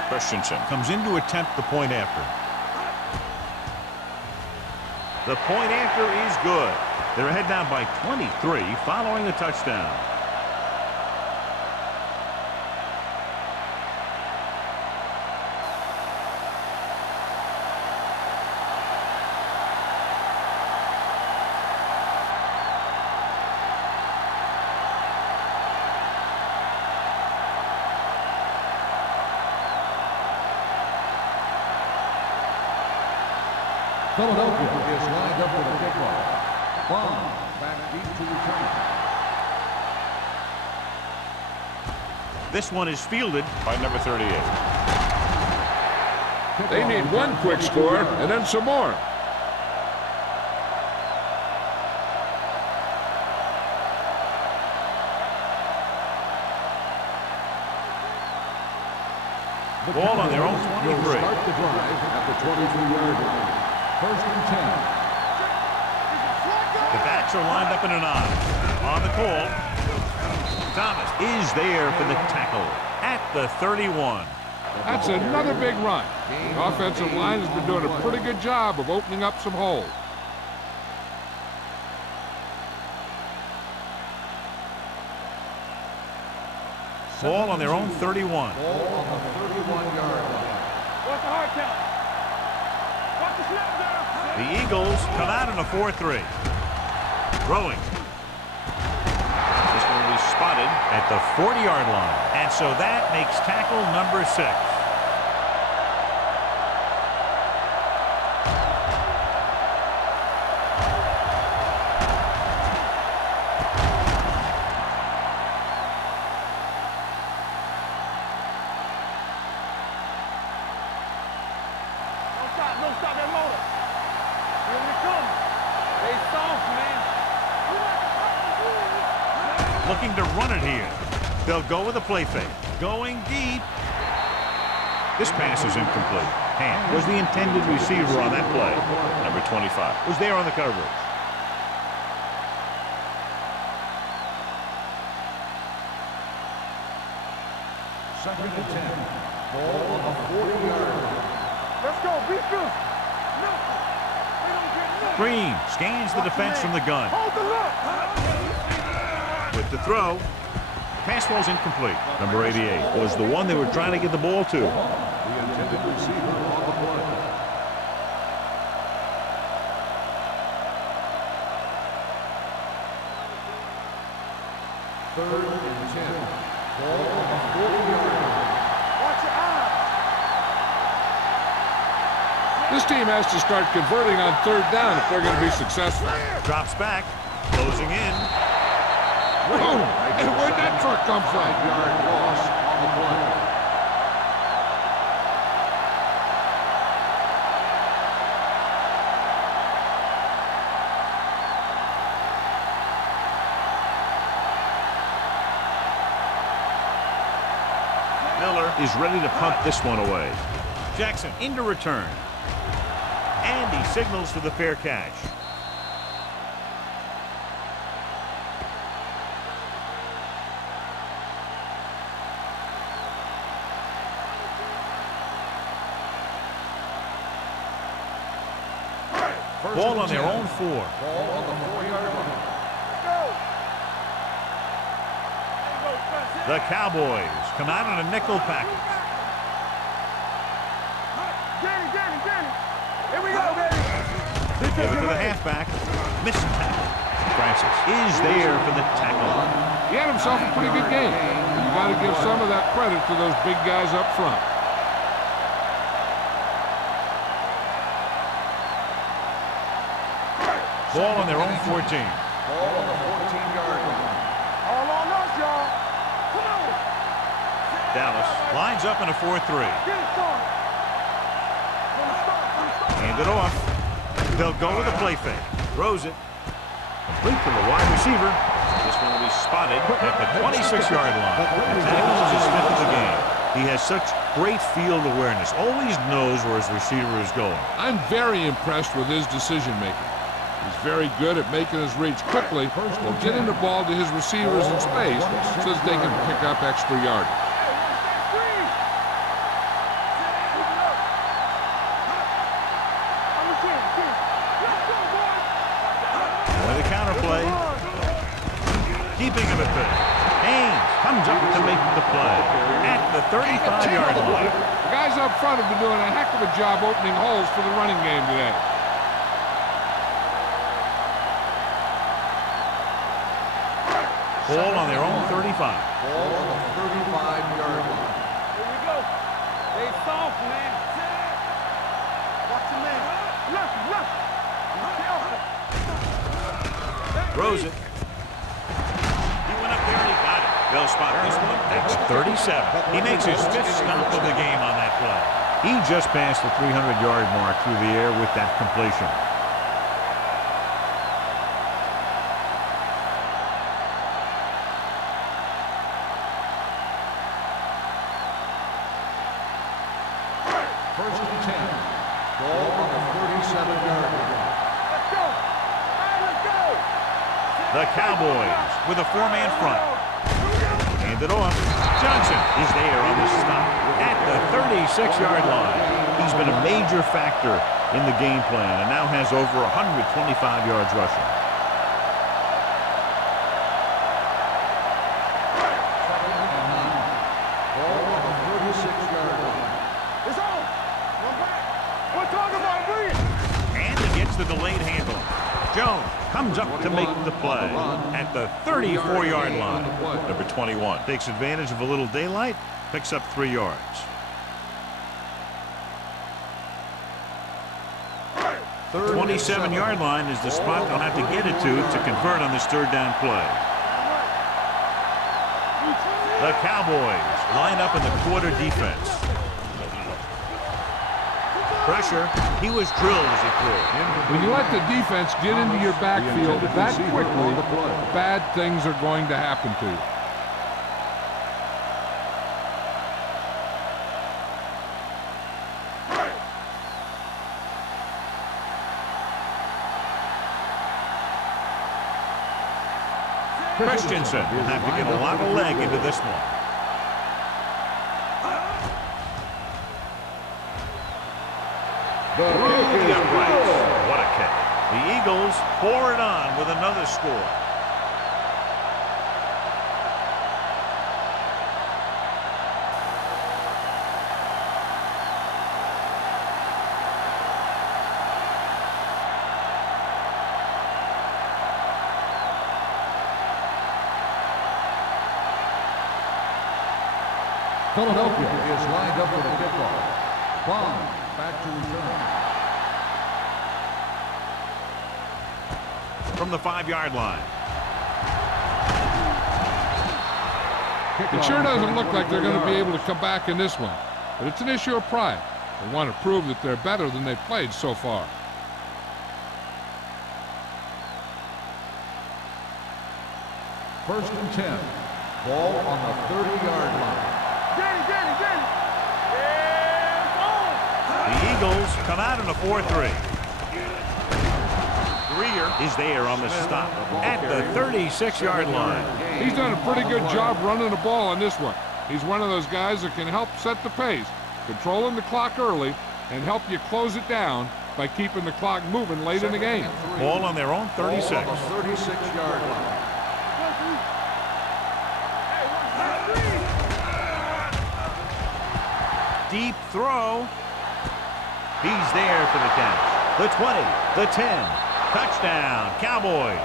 Christensen comes in to attempt the point after. The point after is good. They're ahead now by 23 following the touchdown. Philadelphia is lined up for the kickoff. Bond back deep to return. This one is fielded by number 38. They need one quick score and then some more. Ball on their own 23. Start the drive at the 23-yard line. First and 10. The backs are lined up in an I. On the call, Thomas is there for the tackle at the 31. That's another big run. The offensive line has been doing a pretty good job of opening up some holes. Ball on their own 31. Ball on the 31-yard line. What's the hard count? Watch the snap down. The Eagles come out in a 4-3. Throwing. This one will be spotted at the 40-yard line. And so that makes tackle number 6. Don't stop that motor. Here we come. Stay soft, man. Looking to run it here. They'll go with a play fake. Going deep. This pass is incomplete. Ham was the intended receiver on that play. Number 25 was there on the coverage. Second and 10. Ball on the 40-yard line. Let's go. Be good. Green scans the defense from the gun. Hold the look. With the throw, pass ball's incomplete. Number 88 was the one they were trying to get the ball to. The intended receiver on the play. Third and 10. Ball on the 40-yard line. Watch your eyes. This team has to start converting on third down if they're going to be successful. Drops back, closing in. Boom! And where'd that truck come from? 5-yard loss on the play. Miller is ready to punt this one away. Jackson into return. And he signals for the fair catch. Ball on their own 4. Ball on the 4-yard line. The Cowboys come out on a nickel package. Here we go, baby. Give it to the halfback. Missed tackle. Francis is there for the tackle. He had himself a pretty good game. You got to give some of that credit to those big guys up front. Ball on their own 14. Ball on the 14-yard line. All on us, y'all. Come on. Dallas lines up in a 4-3. Get it started. Hand it off. They'll go with a play fake. Throws it. Complete to the wide receiver. This one will be spotted at the 26-yard line. The tackle is his 5th of the game. He has such great field awareness. Always knows where his receiver is going. I'm very impressed with his decision-making. He's very good at making his reads quickly while getting the ball to his receivers in space so that they can pick up extra yardage. With a counter play. Keeping him at bay. Haynes comes up to make the play at the 35-yard line. The guys up front have been doing a heck of a job opening holes for the running game today. Ball on their own 35. Ball on the 35-yard line. Here we go. Stay soft, man. Watch the man. Look. Throws it. He went up there and he got it. They'll spot this one. That's 37. He makes his 5th stop of the game on that play. He just passed the 300-yard mark through the air with that completion. First and 10. Ball on the 37-yard line. Let's go. Let's go. The Cowboys with a 4-man front. Hand it off. Johnson is there on the stop at the 36-yard line. He's been a major factor in the game plan and now has over 125 yards rushing. Ball on the 36-yard line. It's on. Run back. We're talking about breathe. And he gets the delayed handle. Jones comes up to make the play at the 34-yard line. Number 21 takes advantage of a little daylight, picks up 3 yards. The 27-yard line is the spot they'll have to get it to convert on this 3rd down play. The Cowboys line up in the quarter defense. Pressure. He was drilled as he threw. When you let the defense get into your backfield that quickly, bad things are going to happen to you. Christensen will have to get a lot of leg into this one. Through the uprights. What a kick. The Eagles pour it on with another score. Philadelphia is lined up for the kickoff. Bond back to return. From the 5-yard line. It sure doesn't look like they're going to be able to come back in this one, but it's an issue of pride. They want to prove that they're better than they've played so far. First and 10. Ball on the 30-yard line. Get it. Yeah, it's on. The Eagles come out in a 4-3. Greer is there on the stop at the 36-yard line. He's done a pretty good job running the ball on this one. He's one of those guys that can help set the pace, controlling the clock early, and help you close it down by keeping the clock moving late in the game. Ball on their own 36. Ball on the 36-yard line. Deep throw. He's there for the catch. The 20, the 10. Touchdown, Cowboys.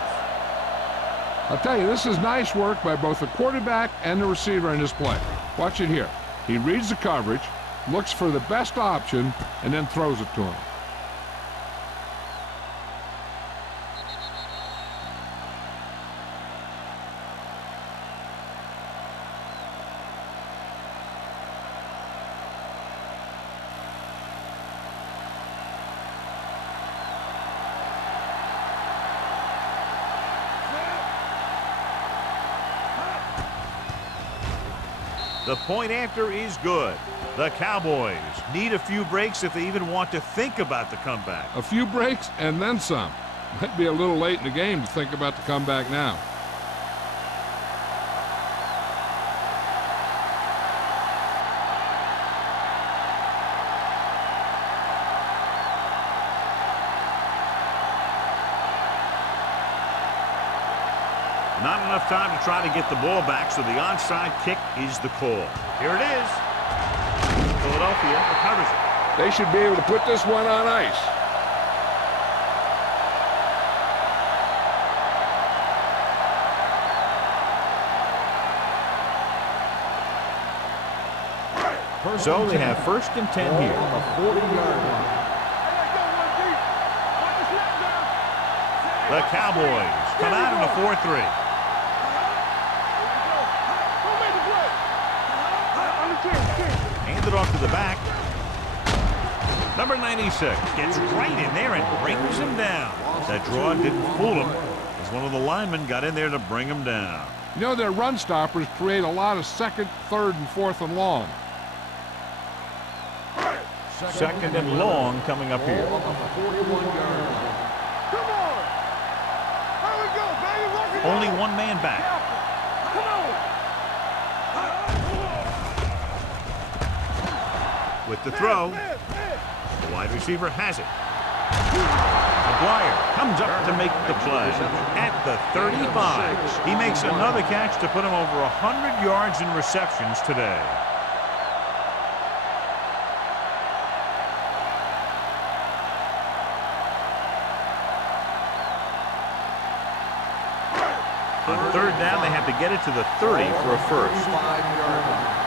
I'll tell you, this is nice work by both the quarterback and the receiver in this play. Watch it here. He reads the coverage, looks for the best option, and then throws it to him. The point after is good. The Cowboys need a few breaks if they even want to think about the comeback. A few breaks and then some. Might be a little late in the game to think about the comeback now. Not enough time to try to get the ball back, so the onside kick is the call. Here it is. Philadelphia recovers it. They should be able to put this one on ice. So they have 1st and 10 here. On the 40-yard line. The Cowboys come out in a 4-3. Hand it off to the back. Number 96 gets right in there and brings him down. That draw didn't fool him, as one of the linemen got in there to bring him down. You know, their run stoppers create a lot of 2nd, 3rd, and 4th and long. 2nd and long coming up here. On the 41-yard line. Come on! Here we go, baby! Work it Only out. one man back. Come on! With the throw, the wide receiver has it. McGuire comes up to make the play at the 35. He makes another catch to put him over 100 yards in receptions today. On 3rd down, they have to get it to the 30 for a first. 35-yard line.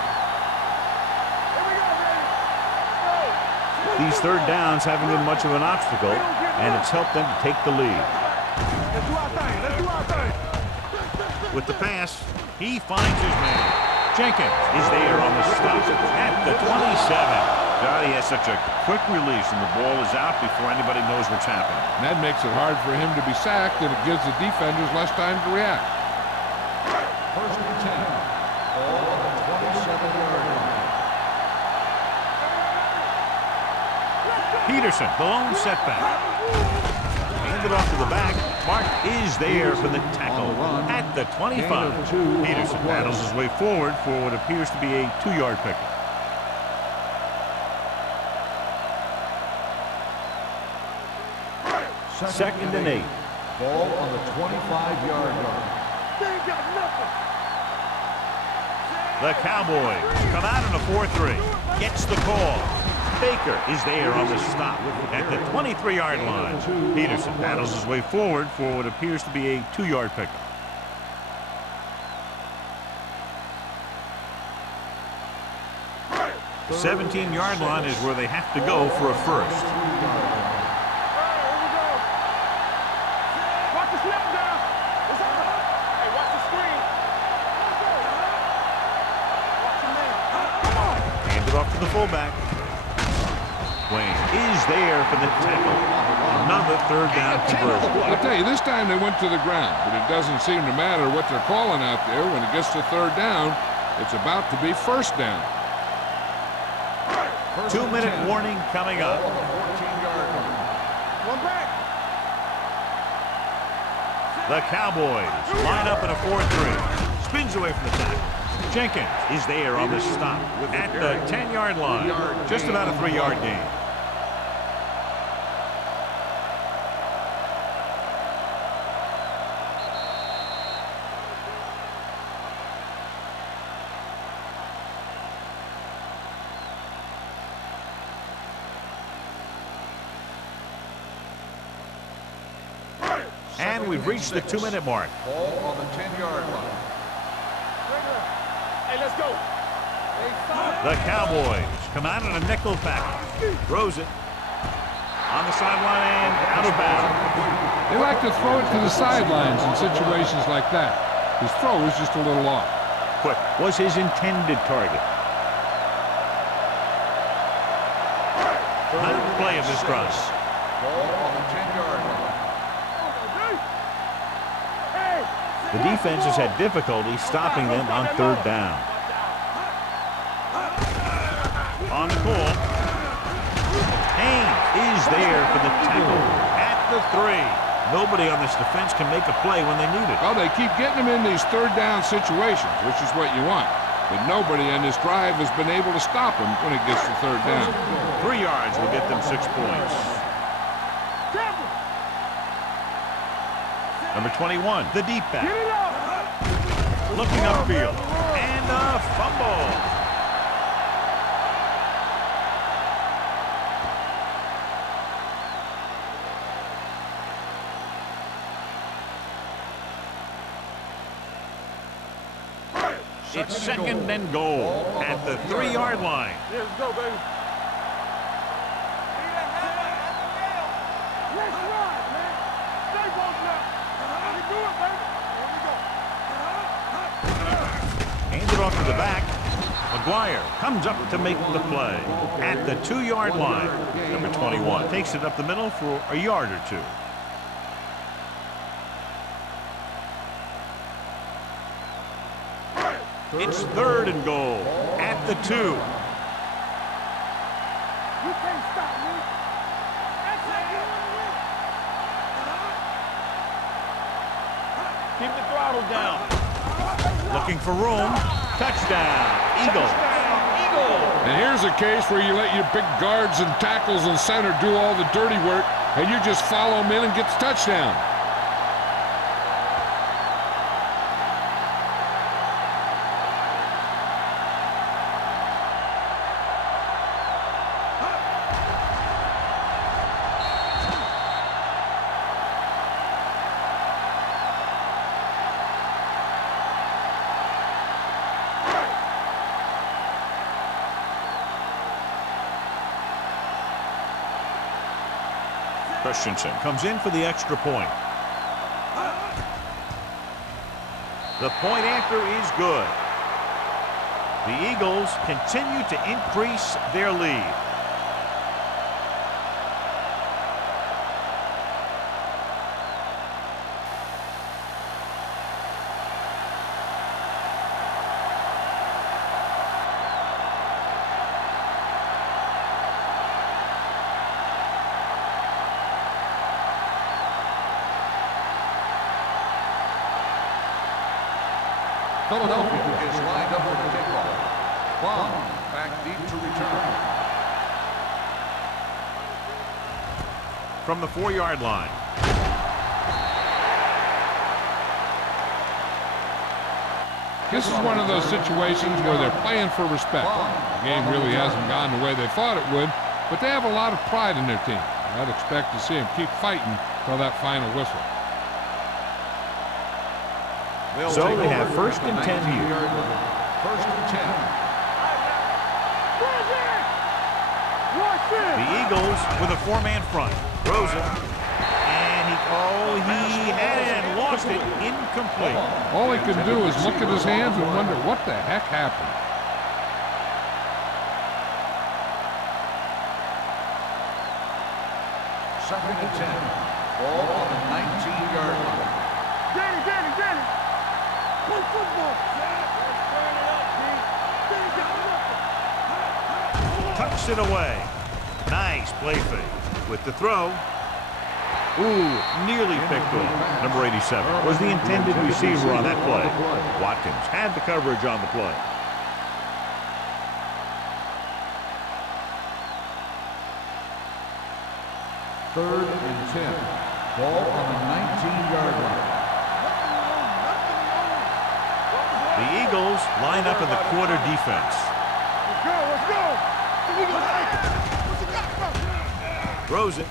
These 3rd downs haven't been much of an obstacle, and it's helped them to take the lead. Let's do our thing. Let's do our thing. With the pass, he finds his man. Jenkins is there on the stop at the 27. God, he has such a quick release, and the ball is out before anybody knows what's happening. And that makes it hard for him to be sacked, and it gives the defenders less time to react. 1st and 10. Ball on the 27-yard line. Peterson, the lone setback. Handed off to the back. Mark is there for the tackle at the 25. Peterson battles his way forward for what appears to be a 2-yard pickup. Second and 8. Ball on the 25-yard line. They ain't got nothing. The Cowboys come out in a 4-3. Gets the call. Baker is there on the stop at the 23-yard line. Peterson battles his way forward for what appears to be a 2-yard pickup. The 17-yard line is where they have to go for a first. Watch the snap down. It's on. Hey, watch the screen. Watch your man. Come on. Hand it off to the fullback. Wayne is there for the tackle. Another 3rd down conversion. I'll tell you, this time they went to the ground, but it doesn't seem to matter what they're calling out there. When it gets to 3rd down, it's about to be 1st down. First and 2-minute 10. warning coming Ball up. on the 14-yard line. One back. The Cowboys line up in a 4-3. Spins away from the tackle. Jenkins is there on the stop at the 10-yard line. Just about a 3-yard gain. And we've reached the 2-minute mark. Ball on the 10-yard line. Hey, let's go. The Cowboys come out in a nickel package. Throws it on the sideline and out of bounds. They like to throw it to the sidelines in situations like that. His throw was just a little off. Quick was his intended target. Ninth play of this drive. Ball on the 10-yard line. The defense has had difficulty stopping them on 3rd down. On the call. Haynes is there for the tackle at the 3. Nobody on this defense can make a play when they need it. Well, they keep getting him in these 3rd down situations, which is what you want. But nobody on this drive has been able to stop him when it gets to 3rd down. 3 yards will get them 6 points. Number 21, the deep back. Looking upfield. And a fumble. It's 2nd and goal at the 3-yard line. Let's go, baby. Let's ride, man. Stay woke up. You do it, baby. Here we go. Hands it off to the back. McGuire comes up to make the play at the 2-yard line. Number 21 takes it up the middle for a yard or 2. It's 3rd and goal at the 2. You can't stop me. That's how you want to win. Keep the throttle down. Looking for room. Touchdown, Eagles. And here's a case where you let your big guards and tackles and center do all the dirty work, and you just follow them in and get the touchdown. Christensen comes in for the extra point. The point after is good. The Eagles continue to increase their lead. Philadelphia is lined up for the kickoff. Bond back deep to return. From the 4-yard line. This is one of those situations where they're playing for respect. The game really hasn't gone the way they thought it would, but they have a lot of pride in their team. I'd expect to see them keep fighting till that final whistle. So they have 1st and 10 here. 1st and 10. The Eagles with a 4-man front. Throws it. And he had it and lost it. Incomplete. All he can do is look at his hands and wonder what the heck happened. Second and 10. Ball on the 19-yard line. Danny. Play football. tucks it away. Nice play fake. With the throw. Ooh, nearly picked off. Number 87 was the intended receiver on that play. Watkins had the coverage on the play. Third and 10. Ball on the 19-yard line. The Eagles line up in the quarter defense. Let's go, let's go. Throws it.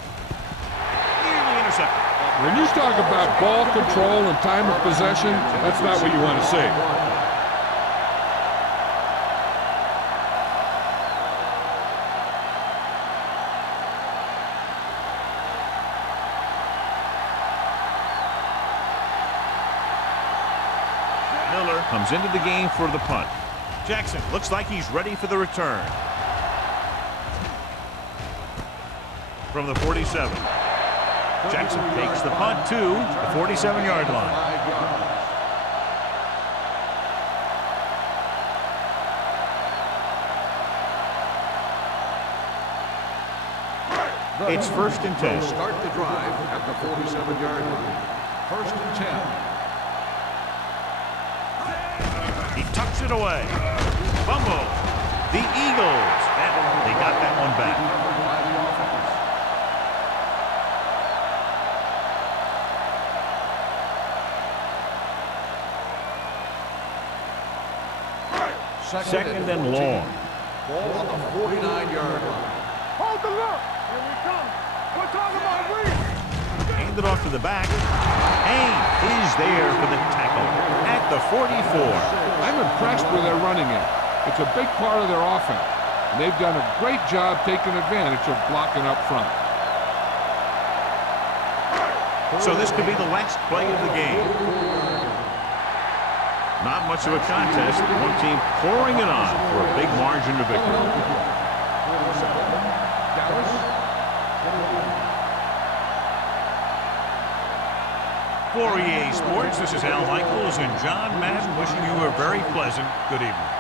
Nearly intercepted. When you talk about ball control and time of possession, that's not what you want to see. Miller comes into the game for the punt. Jackson looks like he's ready for the return. From the 47. Jackson takes the punt to the 47-yard line. 5 yards. It's first and 10. Start the drive at the 47-yard line. First and 10. He tucks it away. Fumble. The Eagles. They got that one back. Second and long. Ball on the 49-yard line. Hold the look. Here we come. We're talking about Reed. Hand it off to the back. Haynes is there for the tackle at the 44. I'm impressed with their running game. It's a big part of their offense, and they've done a great job taking advantage of blocking up front. So this could be the last play of the game. Not much of a contest. One team pouring it on for a big margin of victory. For EA Sports, this is Al Michaels and John Madden wishing you a very pleasant good evening.